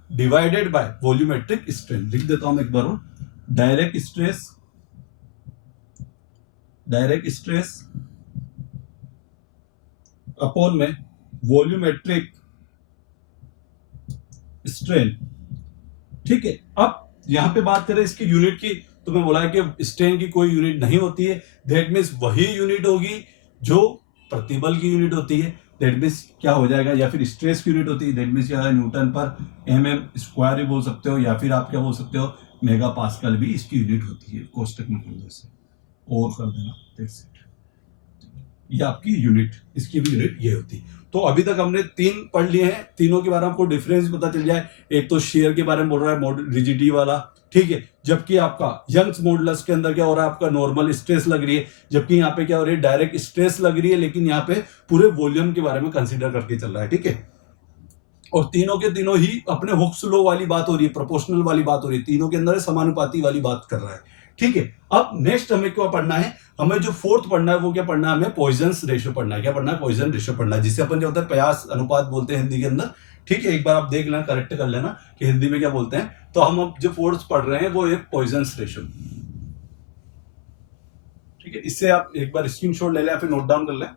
divided by volumetric strain. लिख देता हूं एक बार और, डायरेक्ट स्ट्रेस अपॉन में वॉल्यूमेट्रिक स्ट्रेन। ठीक है, अब यहां पे बात करें इसकी यूनिट की, तो मैं बोला है कि स्ट्रेन की कोई यूनिट नहीं होती है। दैट मीन्स वही यूनिट होगी जो प्रतिबल की यूनिट होती है। दैट मीन्स क्या हो जाएगा, या फिर स्ट्रेस की यूनिट होती है, दैट मीन्स क्या है, न्यूटन पर mm स्क्वायर भी बोल सकते हो, या फिर आप क्या बोल सकते हो, मेगा पास्कल भी इसकी यूनिट होती है। कोष्टक में कर जैसे और कर देना, दैट्स इट। ये आपकी यूनिट, इसकी भी यूनिट ये होती है। तो अभी तक हमने तीन पढ़ लिए हैं, तीनों के बारे में आपको डिफरेंस पता चल जाए। एक तो शेयर के बारे में बोल रहा है, रिजिडिटी वाला, ठीक है, जबकि आपका यंग्स मॉडुलस के अंदर क्या हो रहा है, आपका नॉर्मल स्ट्रेस लग रही है, जबकि यहाँ पे क्या हो रही है, डायरेक्ट स्ट्रेस लग रही है, लेकिन यहाँ पे पूरे वॉल्यूम के बारे में कंसीडर करके चल रहा है। ठीक है, और तीनों के तीनों ही अपने हुक्स लॉ वाली बात हो रही है, प्रोपोर्शनल वाली बात हो रही है, तीनों के अंदर समानुपाती वाली बात कर रहा है। ठीक है, अब नेक्स्ट हमें क्या पढ़ना है, हमें जो फोर्थ पढ़ना है वो क्या पढ़ना है, हमें पॉइजन्स रेशियो पढ़ना है। क्या पढ़ना है, पॉइजन रेशियो पढ़ना है, जिसे अपन जो होता है प्रयास अनुपात बोलते हैं हिंदी के अंदर। ठीक है, एक बार आप देख लेना, करेक्ट कर लेना कि हिंदी में क्या बोलते हैं। तो हम अब जो फोर्थ पढ़ रहे हैं वो एक पॉइजन्स रेशियो। ठीक है, इससे आप एक बार स्क्रीनशॉट ले लें या फिर नोट डाउन कर लें।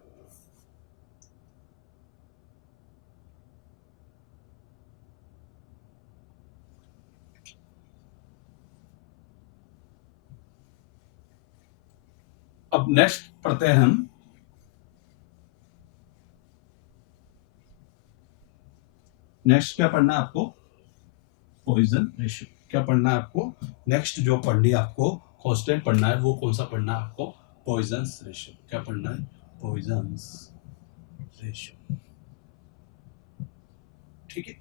अब नेक्स्ट पढ़ते हैं हम नेक्स्ट क्या पढ़ना है आपको, पॉइजन रेशियो। क्या पढ़ना है आपको नेक्स्ट, जो पढ़नी है आपको कांस्टेंट पढ़ना है, वो कौन सा पढ़ना है आपको, पॉइजन रेशियो। क्या पढ़ना है, पॉइजन रेशियो। ठीक है,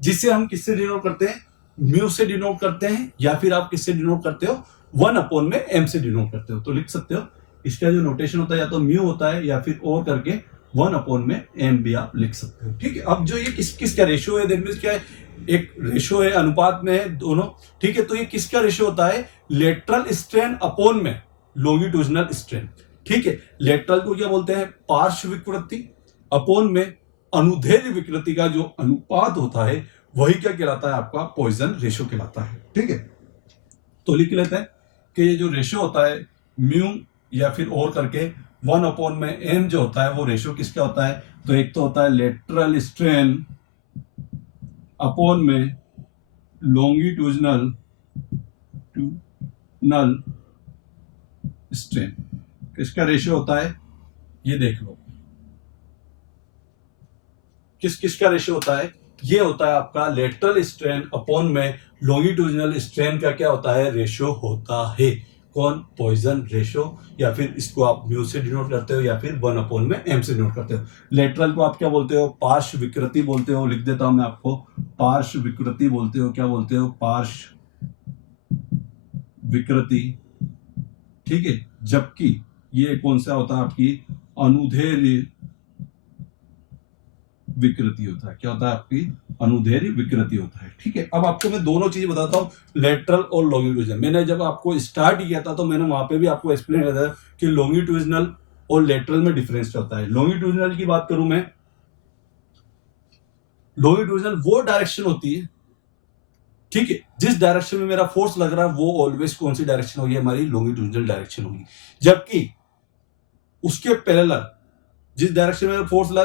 जिसे हम किससे डिनोट करते हैं, म्यू से डिनोट करते हैं, या फिर आप किससे डिनोट करते हो, 1/m से डिनोट करते हो। तो लिख सकते हो इसका जो नोटेशन होता है या तो म्यू होता है या फिर और करके 1/m भी आप लिख सकते हो। ठीक है, अब जो ये किसका रेशियो है, दैट मींस क्या है, एक रेशियो है, अनुपात में है दोनों। ठीक है, तो ये किसका रेशियो होता है, लेटरल स्ट्रेन अपॉन में लॉन्गिट्यूडिनल स्ट्रेन। ठीक है, लेटरल को क्या बोलते हैं, पार्श्व विकृति, अपॉन में अनुदैर्ध्य विकृति का जो अनुपात होता है वही क्या कहलाता है, आपका पॉइजन रेशियो कहलाता है। ठीक है, तो लिख लेते हैं कि ये जो रेशियो होता है म्यू या फिर और करके 1/m जो होता है वो रेशियो किसका होता है, तो एक तो होता है लेटरल स्ट्रेन अपॉन में लॉन्गिट्यूडिनल स्ट्रेन। किसका रेशियो होता है, ये देख लो, किसका रेशियो होता है, ये होता है आपका लेटरल स्ट्रेन अपॉन में लॉन्गिट्यूडिनल स्ट्रेन का क्या होता है, रेशियो होता है। कौन, पॉइजन रेशियो, या फिर इसको आप म्यू से डिनोट करते हो या फिर 1/m से डिनोट करते हो। लेटरल को आप क्या बोलते हो, पार्श्व विकृति बोलते हो, लिख देता हूं मैं आपको, पार्श्व विकृति बोलते हो। क्या बोलते हो, पार्श्व विकृति। ठीक है, जबकि ये कौन सा होता है, आपकी अनुदैर्ध्य विकृति होता है। क्या होता है, आपकी अनुदैर्ध्य विकृति होता है। ठीक है, अब आपको मैं दोनों चीजें बताता हूँ, लेटरल और लॉन्गिट्यूडिनल। मैंने जब आपको स्टार्ट किया था तो मैंने वहां पे भी आपको एक्सप्लेन किया था कि लॉन्गिट्यूडिनल और लेटरल में डिफरेंस होता है। लॉन्गिट्यूडिनल की बात करूं मैं, लॉन्गिट्यूडिनल वो डायरेक्शन होती है, ठीक है, जिस डायरेक्शन में मेरा फोर्स लग रहा है वो ऑलवेज कौन सी डायरेक्शन होगी, हमारी लॉन्गिट्यूडिनल डायरेक्शन होगी। जबकि उसके पैरेलल जिस डायरेक्शन में फोर्स लगा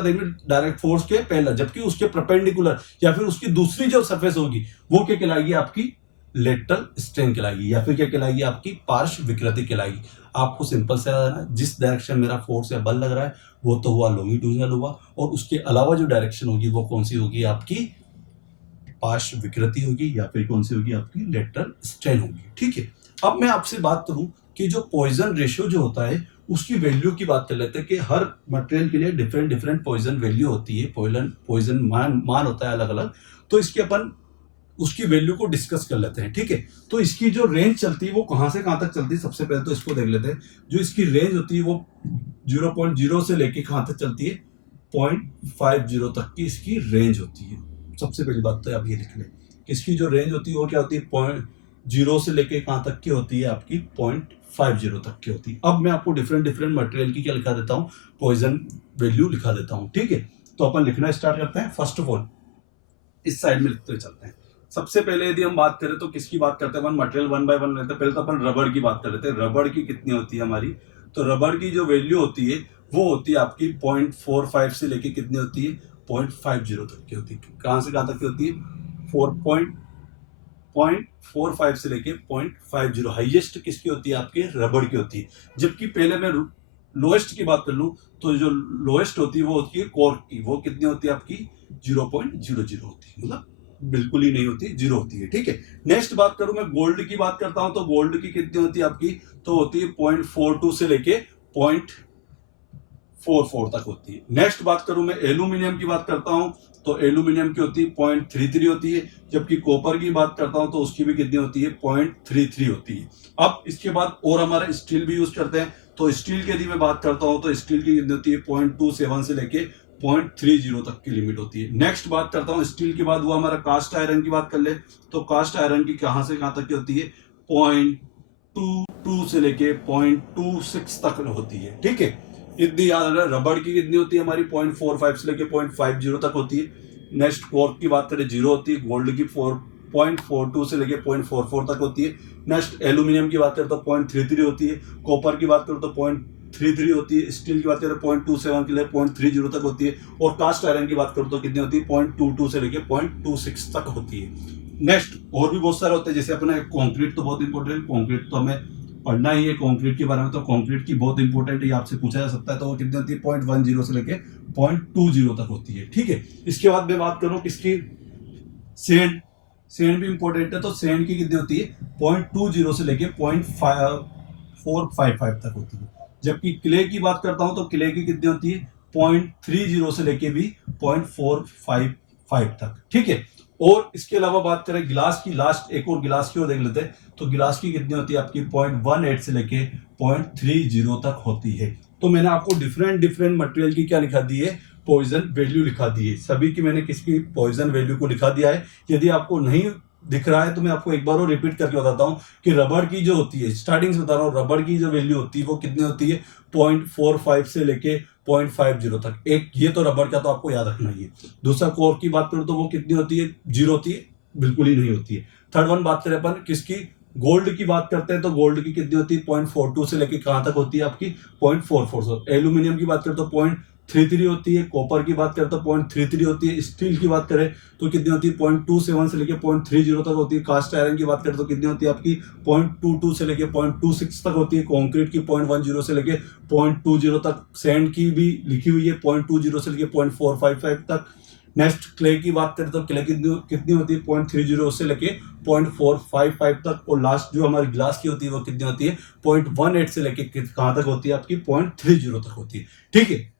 डायरेक्ट फोर्स के पहला, जबकि उसके परपेंडिकुलर या फिर उसकी दूसरी जो सरफेस होगी वो क्या कहलाएगी, आपकी लेटरल स्ट्रेन कहलाएगी, या फिर क्या कहलाएगी, आपकी पार्श्व विकृति कहलाएगी। आपको सिंपल से जिस डायरेक्शन मेरा फोर्स या बल लग रहा है वो तो हुआ लॉन्गिट्यूडिनल हुआ, और उसके अलावा जो डायरेक्शन होगी वो कौन सी होगी, आपकी पार्श्व विकृति होगी, या फिर कौन सी होगी, आपकी लेटरल स्ट्रेन होगी। ठीक है, अब मैं आपसे बात करूं कि जो पॉइजन रेशियो जो होता है उसकी वैल्यू की बात कर लेते हैं कि हर मटेरियल के लिए डिफरेंट पॉइजन वैल्यू होती है, पॉइजन मान होता है अलग अलग। तो इसके अपन उसकी वैल्यू को डिस्कस कर लेते हैं। ठीक है, तो इसकी जो रेंज चलती है वो कहां से कहां तक चलती है, सबसे पहले तो इसको देख लेते हैं। जो इसकी रेंज होती है वो 0.0 से लेके कहां तक चलती है, 0.50 तक की इसकी रेंज होती है। सबसे पहली बात तो आप ये लिख लें, इसकी जो रेंज होती है वो क्या होती है, 0.0 से लेके कहां तक की होती है, आपकी 0.50 तक की होती है। अब मैं आपको डिफरेंट मटेरियल की क्या लिखा देता हूं, पॉइजन वैल्यू लिखा देता हूं। ठीक है, तो अपन लिखना स्टार्ट करते हैं। फर्स्ट ऑफ ऑल इस साइड में लिखते चलते हैं। सबसे पहले यदि हम बात करें तो किसकी बात करते हैं, मटेरियल 1 बाय 1 लेते हैं। पहले तो अपन रबड़ की बात कर लेते हैं। रबड़ की कितनी होती है हमारी, तो रबड़ की जो वैल्यू होती है वो होती है आपकी 0.45 से लेके कितनी होती है, 0.50 तक की होती है। कहां से कहां तक की होती है, 0.45 से लेके 0.50 हाईएस्ट किसकी होती है, आपके रबड़ की होती है। जबकि पहले मैं लोएस्ट की बात कर लूं तो जो लोएस्ट होती है वो होती है कॉर्क की, वो कितनी होती है आपकी 0.00 होती है, मतलब बिल्कुल ही नहीं होती, 0 होती है। ठीक है, नेक्स्ट बात करूं मैं गोल्ड की बात करता हूं तो गोल्ड की कितनी होती है आपकी, तो होती है 0.42 से लेके 0.44 तक होती है। नेक्स्ट बात करूं मैं एल्यूमिनियम की बात करता हूं तो एल्यूमिनियम की होती है 0.33 होती है। जबकि कॉपर की बात करता हूं तो उसकी भी कितनी होती है, 0.33 होती है। अब इसके बाद और हमारा स्टील भी यूज करते हैं, तो स्टील की यदि मैं बात करता हूं तो स्टील की कितनी होती है, 0.27 से लेके 0.30 तक की लिमिट होती है। नेक्स्ट बात करता हूं स्टील के बाद हुआ हमारा कास्ट आयरन की बात कर ले, तो कास्ट आयरन की कहां से कहां तक की होती है, 0.22 से लेके 0.26 तक होती है। ठीक है, इतनी याद है। रबड़ की कितनी होती है हमारी, 0.45 से लेके 0.50 तक होती है। नेक्स्ट कॉर्क की बात करें 0 होती है। गोल्ड की 0.42 से लेके 0.44 तक होती है। नेक्स्ट एल्यूमिनियम की बात करें तो 0.33 होती है। कॉपर की बात करें तो 0.33 होती है। स्टील की बात करें 0.27 के लिए 0.30 तक होती है। और कास्ट आयरन की बात करें तो कितनी होती है, 0.22 से लेके 0.26 तक होती है। नेक्स्ट और भी बहुत सारे होते हैं, जैसे अपने कंक्रीट तो बहुत इंपॉर्टेंट है। कंक्रीट तो हमें पढ़ना ही है कंक्रीट के बारे में, तो कंक्रीट की बहुत इंपॉर्टेंट है, आपसे पूछा जा सकता है। तो वो कितनी होती है 0.10 से लेके 0.20 तक होती है, ठीक है। इसके बाद मैं बात करूं किसकी, सैंड। सैंड भी इंपॉर्टेंट है, तो सैंड की कितनी होती है 0.20 से लेके 0.455 तक होती है। जबकि क्ले की बात करता हूं तो क्ले की कितनी होती है 0.30 से लेके भी 0.455 तक, ठीक है। और इसके अलावा बात करें गिलास की, लास्ट एक और गिलास की और देख लेते हैं। तो गिलास की कितनी होती है आपकी 0.18 से लेके 0.30 तक होती है। तो मैंने आपको डिफरेंट मटेरियल की क्या लिखा दी है, पॉइजन वैल्यू लिखा दी है। सभी की मैंने किसकी पॉइजन वैल्यू को लिखा दिया है। यदि आपको नहीं दिख रहा है तो मैं आपको एक बार और रिपीट करके बताता हूँ कि रबड़ की जो होती है, स्टार्टिंग से बता रहा हूँ, रबड़ की जो वैल्यू होती है वो कितनी होती है 0.45 से लेके 0.50 तक। एक ये तो रबड़ का तो आपको याद रखना ही है। दूसरा कोर की बात करूं तो वो कितनी होती है, 0 होती है, बिल्कुल ही नहीं होती है। थर्ड वन बात करें अपन किसकी, गोल्ड की बात करते हैं तो गोल्ड की कितनी होती है 0.42 से लेके कहां तक होती है आपकी 0.44। एल्यूमिनियम की बात करें तो 0.33 होती है। कॉपर की बात करें तो 0.33 होती है। स्टील की बात करें तो कितनी होती है 0.27 से लेके 0.30 तक होती है। कास्ट आयरन की बात करें तो कितनी होती है आपकी 0.22 से लेके 0.26 तक होती है। कंक्रीट की 0.10 से लेके 0.20 तक। सैंड की भी लिखी हुई है 0.20 से लेके 0.455 तक। नेक्स्ट क्ले की बात करें तो क्ले कितनी होती है 0.30 से लेके 0.455 तक। और लास्ट जो हमारी ग्लास की होती है वो कितनी होती है 0.18 से लेके कहां तक होती है आपकी 0.30 तक होती है, ठीक है।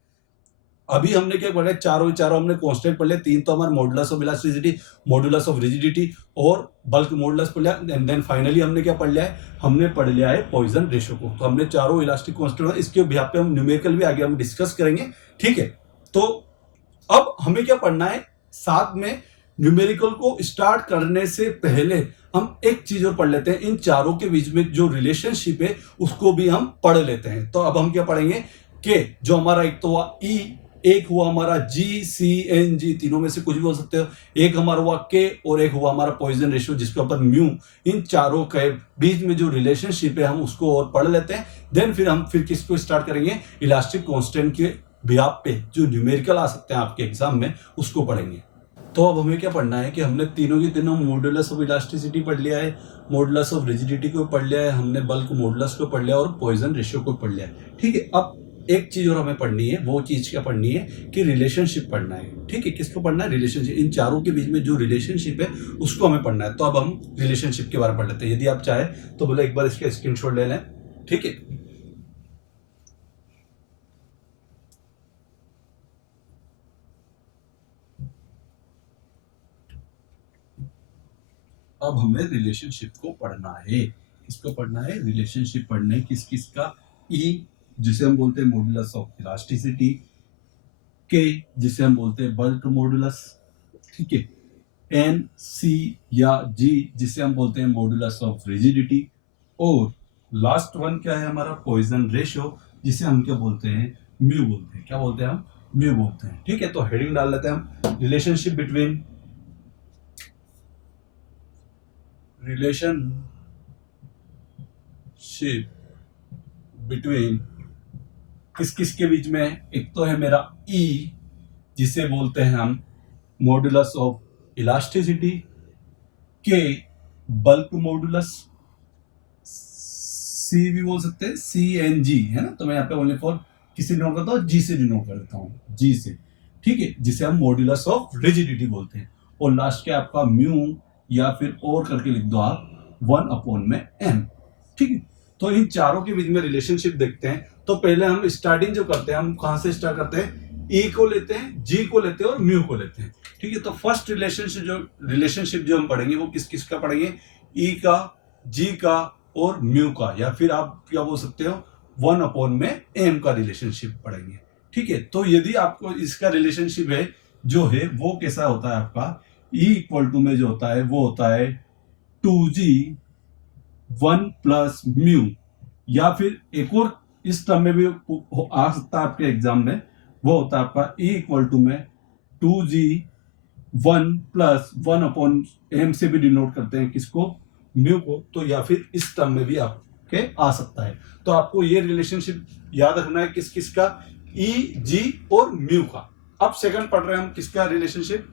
अभी हमने क्या पढ़ा है, चारों हमने कांस्टेंट पढ़ लिया। तीन तो हमारे modulus of elasticity, modulus of rigidity और बल्क मॉडुलस पढ़ लिया। एंड देन फाइनली हमने क्या पढ़ लिया है, हमने पढ़ लिया है पॉइजन रेशियो को। तो हमने चारों इलास्टिक कांस्टेंट, इसके यहाँ पे हम न्यूमेरिकल भी आगे हम डिस्कस करेंगे, ठीक है। तो अब हमें क्या पढ़ना है, साथ में न्यूमेरिकल को स्टार्ट करने से पहले हम एक चीज और पढ़ लेते हैं। इन चारों के बीच में जो रिलेशनशिप है उसको भी हम पढ़ लेते हैं। तो अब हम क्या पढ़ेंगे कि जो हमारा एक तो हुआ ई, एक हुआ हमारा जी, सी, एन, जी, तीनों में से कुछ भी हो सकते हो। एक हमारा हुआ के और एक हुआ हमारा पॉइजन रेशियो जिसके ऊपर म्यू। इन चारों के बीच में जो रिलेशनशिप है हम उसको और पढ़ लेते हैं। देन फिर किसको स्टार्ट करेंगे, इलास्टिक कांस्टेंट के बेसिस पे जो न्यूमेरिकल आ सकते हैं आपके एग्जाम में उसको पढ़ेंगे। तो अब हमें क्या पढ़ना है कि हमने तीनों की तीनों मॉडुलस ऑफ इलास्टिसिटी पढ़ लिया है, मॉडुलस ऑफ रिजिडिटी को पढ़ लिया है, हमने बल्क मॉडुलस को पढ़ लिया और पॉइजन रेशियो को पढ़ लिया है, ठीक है। अब एक चीज और हमें पढ़नी है, वो चीज क्या पढ़नी है कि रिलेशनशिप पढ़ना है, ठीक है। किसको पढ़ना है, रिलेशनशिप। इन चारों के बीच में जो रिलेशनशिप है उसको हमें पढ़ना है। तो अब हम रिलेशनशिप के बारे में पढ़ लेते हैं। यदि आप चाहे तो बोले एक बार इसका स्क्रीनशॉट ले लें, ठीक है। अब हमें रिलेशनशिप को पढ़ना है। किसको पढ़ना है, रिलेशनशिप पढ़ना है। किस किस का, ई जिसे हम बोलते हैं मॉडुलस ऑफ इलास्टिसिटी, के जिसे हम बोलते हैं बल्क मॉडुलस, ठीक है, एन, सी या जी जिसे हम बोलते हैं मॉडुलस ऑफ रिजिडिटी, और लास्ट वन क्या है हमारा पॉइजन रेशियो जिसे हम क्या बोलते हैं, म्यू बोलते हैं। क्या बोलते हैं हम, म्यू बोलते हैं, ठीक है। तो हेडिंग डाल लेते हैं हम, रिलेशनशिप बिटवीन, रिलेशनशिप बिटवीन किस किस के बीच में। एक तो है मेरा ई जिसे बोलते हैं हम मॉडुलस ऑफ इलास्टिसिटी, के बल्क मॉडुलस, सी भी बोल सकते हैं, सी एन जी है ना। तो मैं यहाँ पे ओनली फॉर किसी डिनोट करता हूँ, जी से डिनोट कर देता हूँ, जी से, ठीक है, जिसे हम मॉडुलस ऑफ रिजिडिटी बोलते हैं। और लास्ट के आपका म्यू या फिर और करके लिख दो आप 1/m, ठीक है। तो इन चारों के बीच में रिलेशनशिप देखते हैं। तो पहले हम स्टार्टिंग जो करते हैं, हम कहां से स्टार्ट करते हैं, ई को लेते हैं, जी को लेते हैं और म्यू को लेते हैं, ठीक है। तो फर्स्ट रिलेशनशिप जो हम पढ़ेंगे वो किस किस का पढ़ेंगे, ई का, जी का और म्यू का, या फिर आप क्या बोल सकते हो 1/m का रिलेशनशिप पढ़ेंगे, ठीक है। तो यदि आपको इसका रिलेशनशिप है जो है वो कैसा होता है आपका, E इक्वल टू में जो होता है वो होता है 2g 1 + म्यू, या फिर एक और इस टर्म में भी आ सकता है आपके एग्जाम में, वो होता है आपका E इक्वल टू में 2g 1 + 1/m से भी डिनोट करते हैं किसको, म्यू को। तो या फिर इस टर्म में भी आपके आ सकता है। तो आपको ये रिलेशनशिप याद रखना है किस किस का, E, G और म्यू का। अब सेकंड पढ़ रहे हैं हम किसका relationship,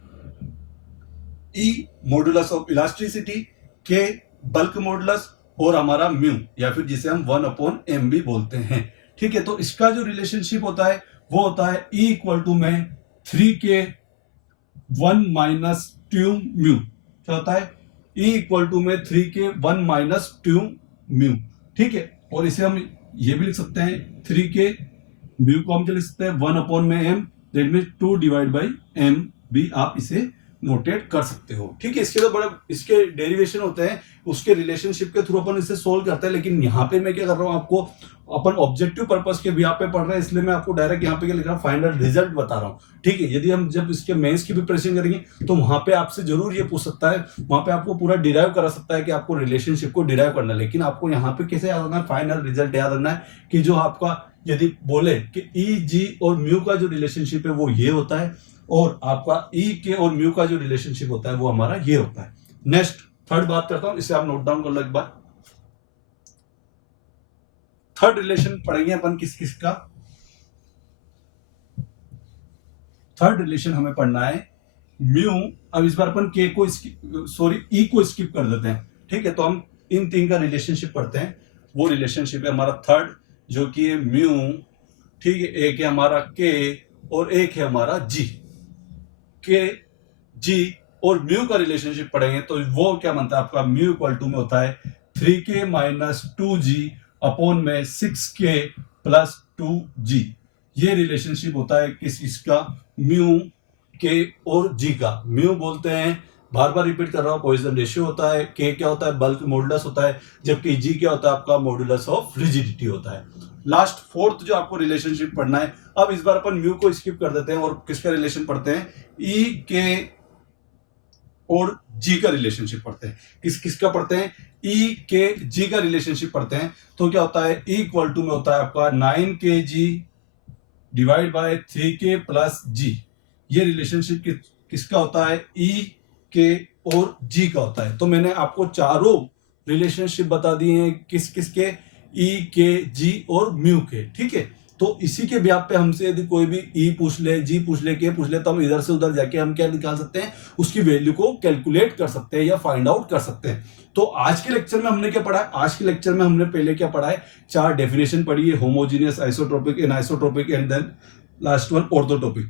E modulus of elasticity, के बल्क मॉडुलस और हमारा म्यू या फिर जिसे हम 1/m भी बोलते हैं। ठीक है, तो इसका जो रिलेशनशिप होता है वो होता है E इक्वल टू में 3k 1 माइनस 2 म्यू। क्या होता है? E इक्वल टू में 3k 1 माइनस 2 म्यू। ठीक है, और इसे हम ये भी लिख सकते हैं 3k म्यू को हम क्या लिख सकते हैं 1/m, that mean 2 divide by m भी आप इसे नोटेट कर सकते हो। ठीक है, इसके तो बड़ा इसके डेरिवेशन होते हैं, उसके रिलेशनशिप के थ्रू अपन इसे सोल्व करते हैं, लेकिन यहाँ पे मैं क्या कर रहा हूँ आपको अपन ऑब्जेक्टिव पर्पस के भी यहाँ पे पढ़ रहे हैं, इसलिए मैं आपको डायरेक्ट यहाँ पे क्या लिख रहा हूँ फाइनल रिजल्ट बता रहा हूँ। ठीक है, यदि हम जब इसके मेंस की प्रिपरेशन करेंगे तो वहां पे आपसे जरूर ये पूछ सकता है, वहां पे आपको पूरा डिराइव करा सकता है कि आपको रिलेशनशिप को डिराइव करना है, लेकिन आपको यहाँ पे कैसे याद रखना है, फाइनल रिजल्ट याद रखना है कि जो आपका यदि बोले कि ई जी और म्यू का जो रिलेशनशिप है वो ये होता है, और आपका ई के और म्यू का जो रिलेशनशिप होता है वो हमारा ये होता है। नेक्स्ट थर्ड बात करता हूं, इसे आप नोट डाउन कर लो एक बार। थर्ड रिलेशन पढ़ेंगे अपन किस किस का। थर्ड रिलेशन हमें पढ़ना है म्यू। अब इस बार अपन के को ई को स्किप कर देते हैं। ठीक है, तो हम इन तीन का रिलेशनशिप पढ़ते हैं। वो रिलेशनशिप है हमारा थर्ड, जो कि है म्यू। ठीक है, एक है हमारा के और एक है हमारा जी। के जी और म्यू का रिलेशनशिप पढ़ेंगे तो वो क्या बनता है आपका, म्यू इक्वल टू में होता है 3k माइनस 2g अपॉन में 6k प्लस 2g। ये रिलेशनशिप होता है इसका म्यू के और जी का। म्यू बोलते हैं, बार बार रिपीट कर रहा हूं, पॉइजन रेशियो होता है। के क्या होता है, बल्क मॉडुलस होता है, जबकि जी क्या होता है आपका, मॉडुलस ऑफ रिजिडिटी होता है। लास्ट फोर्थ जो आपको रिलेशनशिप पढ़ना है, अब इस बार अपन म्यू को स्किप कर देते हैं और किसका रिलेशन पढ़ते हैं, ई के और जी का रिलेशनशिप पढ़ते हैं। किसका पढ़ते हैं, ई के जी का रिलेशनशिप पढ़ते हैं। तो क्या होता है, ई इक्वल टू में होता है आपका 9kg divide by 3k plus जी। ये रिलेशनशिप किसका होता है, ई के और जी का होता है। तो मैंने आपको चारों रिलेशनशिप बता दिए हैं किस किस के, ई के जी और म्यू के। ठीक है, तो इसी के ब्याप पे हमसे यदि कोई भी ई पूछ ले, जी पूछ ले, के पूछ ले, तो हम इधर से उधर जाके हम क्या निकाल सकते हैं, उसकी वैल्यू को कैलकुलेट कर सकते हैं या फाइंड आउट कर सकते हैं। तो आज के लेक्चर में हमने क्या पढ़ा है, आज के लेक्चर में हमने पहले क्या पढ़ा है, 4 डेफिनेशन पढ़ी है, homogeneous, isotropic, anisotropic and then last one orthotopic.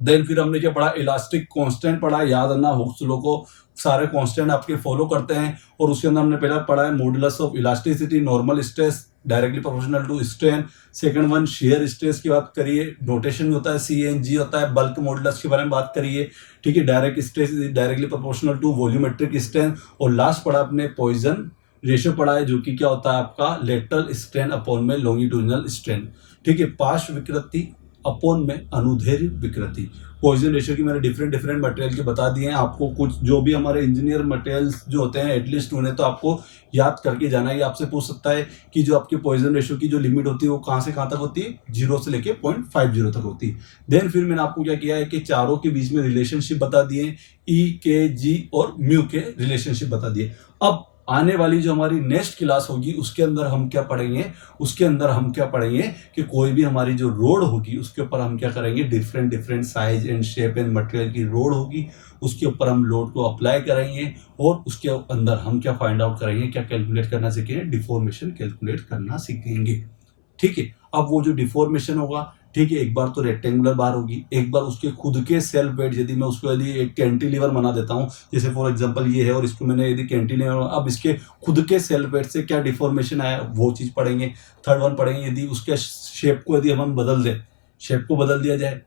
Then फिर हमने क्या पढ़ा, इलास्टिक कांस्टेंट पढ़ा, याद रखना हुक्स लॉ को सारे कांस्टेंट आपके फॉलो करते हैं। और उसके अंदर हमने पहला पढ़ा है modulus of elasticity, normal stress directly proportional to strain. Second one shear stress की बात करिए, नोटेशन होता है CNG होता है, बल्क मॉडुलस के बारे में बात करिए। ठीक है, direct stress directly proportional to volumetric strain. और लास्ट पढ़ा अपने पॉइजन रेशियो पढ़ा है, जो कि क्या होता है आपका लेटरल स्ट्रेन अपॉन में लॉन्गिट्यूडिनल स्ट्रेन। ठीक है, पार्श्व विकृति अपॉन में अनुदैर्ध्य विकृति। पॉइजन रेशियो की मैंने डिफरेंट मटेरियल के बता दिए हैं आपको। कुछ जो भी हमारे इंजीनियर मटेरियल्स जो होते हैं एटलीस्ट उन्हें तो आपको याद करके जाना है। आपसे पूछ सकता है कि जो आपके पॉइजन रेशियो की जो लिमिट होती है वो कहाँ से कहाँ तक होती है, 0 से लेके 0.50 तक होती है। देन फिर मैंने आपको क्या किया है कि चारों के बीच में रिलेशनशिप बता दिए, ई के जी और म्यू के रिलेशनशिप बता दिए। अब आने वाली जो हमारी नेक्स्ट क्लास होगी उसके अंदर हम क्या पढ़ेंगे, उसके अंदर हम क्या पढ़ेंगे कि कोई भी हमारी जो रोड होगी उसके ऊपर हम क्या करेंगे, different size and shape and material की रोड होगी, उसके ऊपर हम लोड को अप्लाई करेंगे और उसके अंदर हम क्या फाइंड आउट करेंगे, क्या कैलकुलेट करना सीखेंगे, डिफॉर्मेशन कैलकुलेट करना सीखेंगे। ठीक है, अब वो जो डिफॉर्मेशन होगा, ठीक है, एक बार तो रेक्टेंगुलर बार होगी, एक बार उसके खुद के सेल्फ वेट, यदि मैं उसको यदि एक कैंटिलीवर बना देता हूं, जैसे फॉर एग्जांपल ये है और इसको मैंने यदि कैंटिलीवर, अब इसके खुद के सेल्फ वेट से क्या डिफॉर्मेशन आया वो चीज पढ़ेंगे। थर्ड वन पढ़ेंगे, यदि उसके शेप को यदि हम बदल दें, शेप को बदल दिया जाए,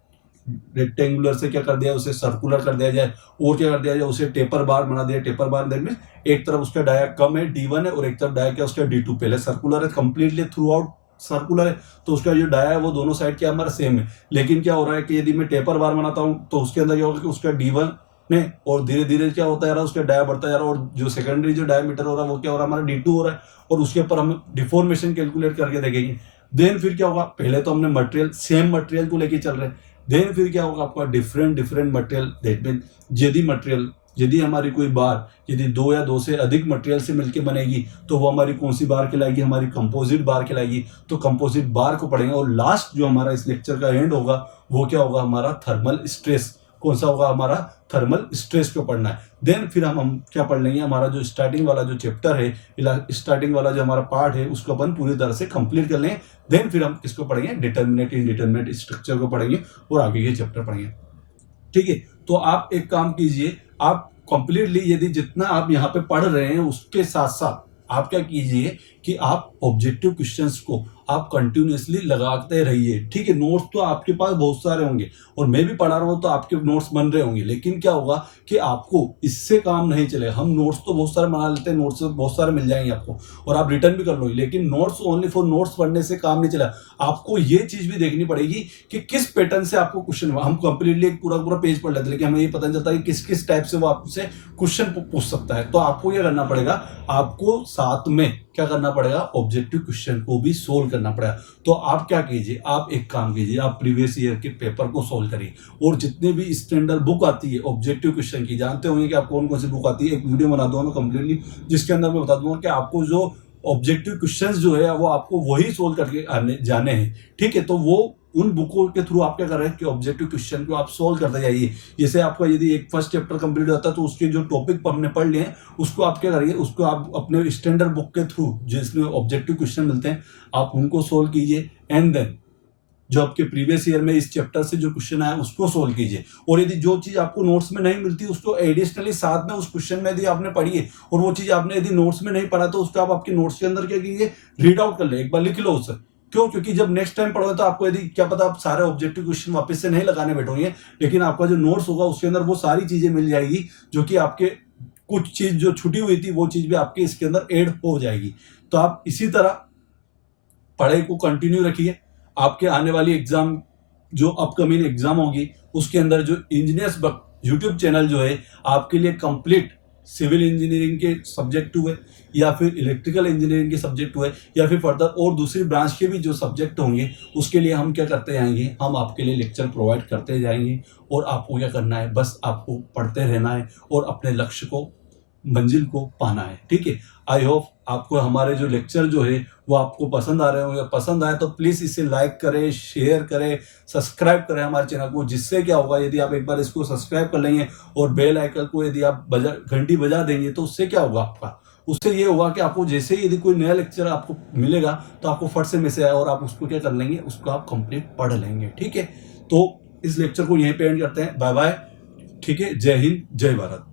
रेक्टेंगुलर से क्या कर दिया उसे सर्कुलर कर दिया जाए, और क्या कर दिया जाए उसे टेपर बार बना दिया। टेपर बार दैट मींस एक तरफ उसका डाया कम है D1 है और एक तरफ डाया क्या उसका D2। पहले सर्कुलर है, कंप्लीटली थ्रू आउट सर्कुलर है, तो उसका जो डाया है वो दोनों साइड क्या हमारा सेम है। लेकिन क्या हो रहा है कि यदि मैं टेपर बार बनाता हूं तो उसके अंदर क्या होगा कि उसका D1 ने और धीरे धीरे क्या होता जा रहा है उसका डाया बढ़ता जा रहा है, और जो सेकेंडरी जो डायमीटर हो रहा है वो क्या हो रहा है हमारा D2 हो रहा है, और उसके ऊपर हम डिफॉर्मेशन कैलकुलेट करके देखेंगे। देन फिर क्या होगा, पहले तो हमने मटेरियल सेम मटेरियल को लेके चल रहे हैं, देन फिर क्या होगा आपका डिफरेंट मटेरियल। दैट मीन यदि मटेरियल, यदि हमारी कोई बार यदि 2 या 2 से अधिक मटेरियल से मिलकर बनेगी तो वो हमारी कौन सी बार कहलाएगी, हमारी कंपोजिट बार कहलाएगी। तो कंपोजिट बार को पढ़ेंगे। और लास्ट जो हमारा इस लेक्चर का एंड होगा वो क्या होगा, हमारा थर्मल स्ट्रेस। कौन सा होगा, हमारा थर्मल स्ट्रेस को पढ़ना है। देन फिर हम क्या पढ़ लेंगे, हमारा जो स्टार्टिंग वाला जो चैप्टर है, स्टार्टिंग वाला जो हमारा पार्ट है उसको अपन पूरी तरह से कंप्लीट कर लेंगे। देन फिर हम किसको पढ़ेंगे, डिटर्मिनेट इनडिटर्मिनेट स्ट्रक्चर को पढ़ेंगे और आगे के चैप्टर पढ़ेंगे। ठीक है, तो आप एक काम कीजिए, आप कंप्लीटली यदि जितना आप यहाँ पे पढ़ रहे हैं उसके साथ साथ आप क्या कीजिए कि आप ऑब्जेक्टिव क्वेश्चंस को आप कंटिन्यूअसली लगाते रहिए। ठीक है, नोट्स तो आपके पास बहुत सारे होंगे और मैं भी पढ़ा रहा हूँ तो आपके नोट्स बन रहे होंगे, लेकिन क्या होगा कि आपको इससे काम नहीं चलेगा। हम नोट्स तो बहुत सारे बना लेते हैं, नोट्स बहुत सारे मिल जाएंगे आपको और आप रिटर्न भी कर लोगे, लेकिन नोट्स ओनली फॉर नोट्स पढ़ने से काम नहीं चलेगा। आपको ये चीज भी देखनी पड़ेगी कि किस पैटर्न से आपको क्वेश्चन, हम कंप्लीटली एक पूरा पूरा पेज पढ़ लेते हैं लेकिन हमें ये पता नहीं चलता कि किस किस टाइप से वो आपसे क्वेश्चन पूछ सकता है। तो आपको क्या करना पड़ेगा, आपको साथ में क्या करना पड़ेगा, ऑब्जेक्टिव क्वेश्चन को भी सोल्व करना पड़ेगा। तो आप क्या कीजिए, आप एक काम कीजिए, आप प्रीवियस ईयर के पेपर को सोल्व करिए और जितने भी स्टैंडर्ड बुक आती है ऑब्जेक्टिव क्वेश्चन की, जानते होंगे कि आप कौन कौन सी बुक आती है, एक वीडियो बना दूंगा मैं कंप्लीटली जिसके अंदर मैं बता दूंगा कि आपको जो ऑब्जेक्टिव क्वेश्चंस जो है वो आपको वही सोल्व करके आने जाने हैं। ठीक है, तो वो उन बुकों के थ्रू आप क्या कर रहे हैं कि ऑब्जेक्टिव क्वेश्चन को आप सोल्व करते जाइए। जैसे आपका यदि एक फर्स्ट चैप्टर कंप्लीट होता है तो उसके जो टॉपिक हमने पढ़ लिए हैं उसको आप क्या करिए, उसको आप अपने स्टैंडर्ड बुक के थ्रू जिसमें ऑब्जेक्टिव क्वेश्चन मिलते हैं आप उनको सोल्व कीजिए। एंड देन जो आपके प्रीवियस ईयर में इस चैप्टर से जो क्वेश्चन आया उसको सोल्व कीजिए। और यदि जो चीज आपको नोट्स में नहीं मिलती उसको एडिशनली साथ में उस क्वेश्चन में यदि आपने पढ़ी है और वो चीज आपने यदि नोट्स में नहीं पढ़ा तो उसको आप आपके नोट्स के अंदर क्या कीजिए, रीड आउट कर ले, एक बार लिख लो उसे। क्यों, क्योंकि जब नेक्स्ट टाइम पढ़ोगे तो आपको यदि क्या पता आप सारे ऑब्जेक्टिव क्वेश्चन वापस से नहीं लगाने बैठोगे, लेकिन आपका जो नोट्स होगा उसके अंदर वो सारी चीजें मिल जाएगी जो कि आपके कुछ चीज जो छुटी हुई थी वो चीज भी आपके इसके अंदर ऐड हो जाएगी। तो आप इसी तरह पढ़ाई को कंटिन्यू रखिए। आपके आने वाली एग्जाम जो अपकमिंग एग्जाम होगी उसके अंदर जो इंजीनियर्स यूट्यूब चैनल जो है आपके लिए कंप्लीट सिविल इंजीनियरिंग के सब्जेक्ट हुए या फिर इलेक्ट्रिकल इंजीनियरिंग के सब्जेक्ट हुए या फिर फर्दर और दूसरी ब्रांच के भी जो सब्जेक्ट होंगे उसके लिए हम क्या करते जाएंगे, हम आपके लिए लेक्चर प्रोवाइड करते जाएंगे। और आपको क्या करना है, बस आपको पढ़ते रहना है और अपने लक्ष्य को, मंजिल को पाना है। ठीक है, आई होप आपको हमारे जो लेक्चर जो है वो आपको पसंद आ रहे होंगे। पसंद आए तो प्लीज़ इसे लाइक करें, शेयर करें, सब्सक्राइब करें हमारे चैनल को। जिससे क्या होगा, यदि आप एक बार इसको सब्सक्राइब कर लेंगे और बेल आइकन को यदि आप घंटी बजा देंगे तो उससे क्या होगा, आपका उससे ये होगा कि आपको जैसे ही यदि कोई नया लेक्चर आपको मिलेगा तो आपको फट से मैसेज आए और आप उसको क्या कर लेंगे, उसको आप कंप्लीट पढ़ लेंगे। ठीक है, तो इस लेक्चर को यहीं पे एंड करते हैं। Bye bye. ठीक है, जय हिंद, जय भारत।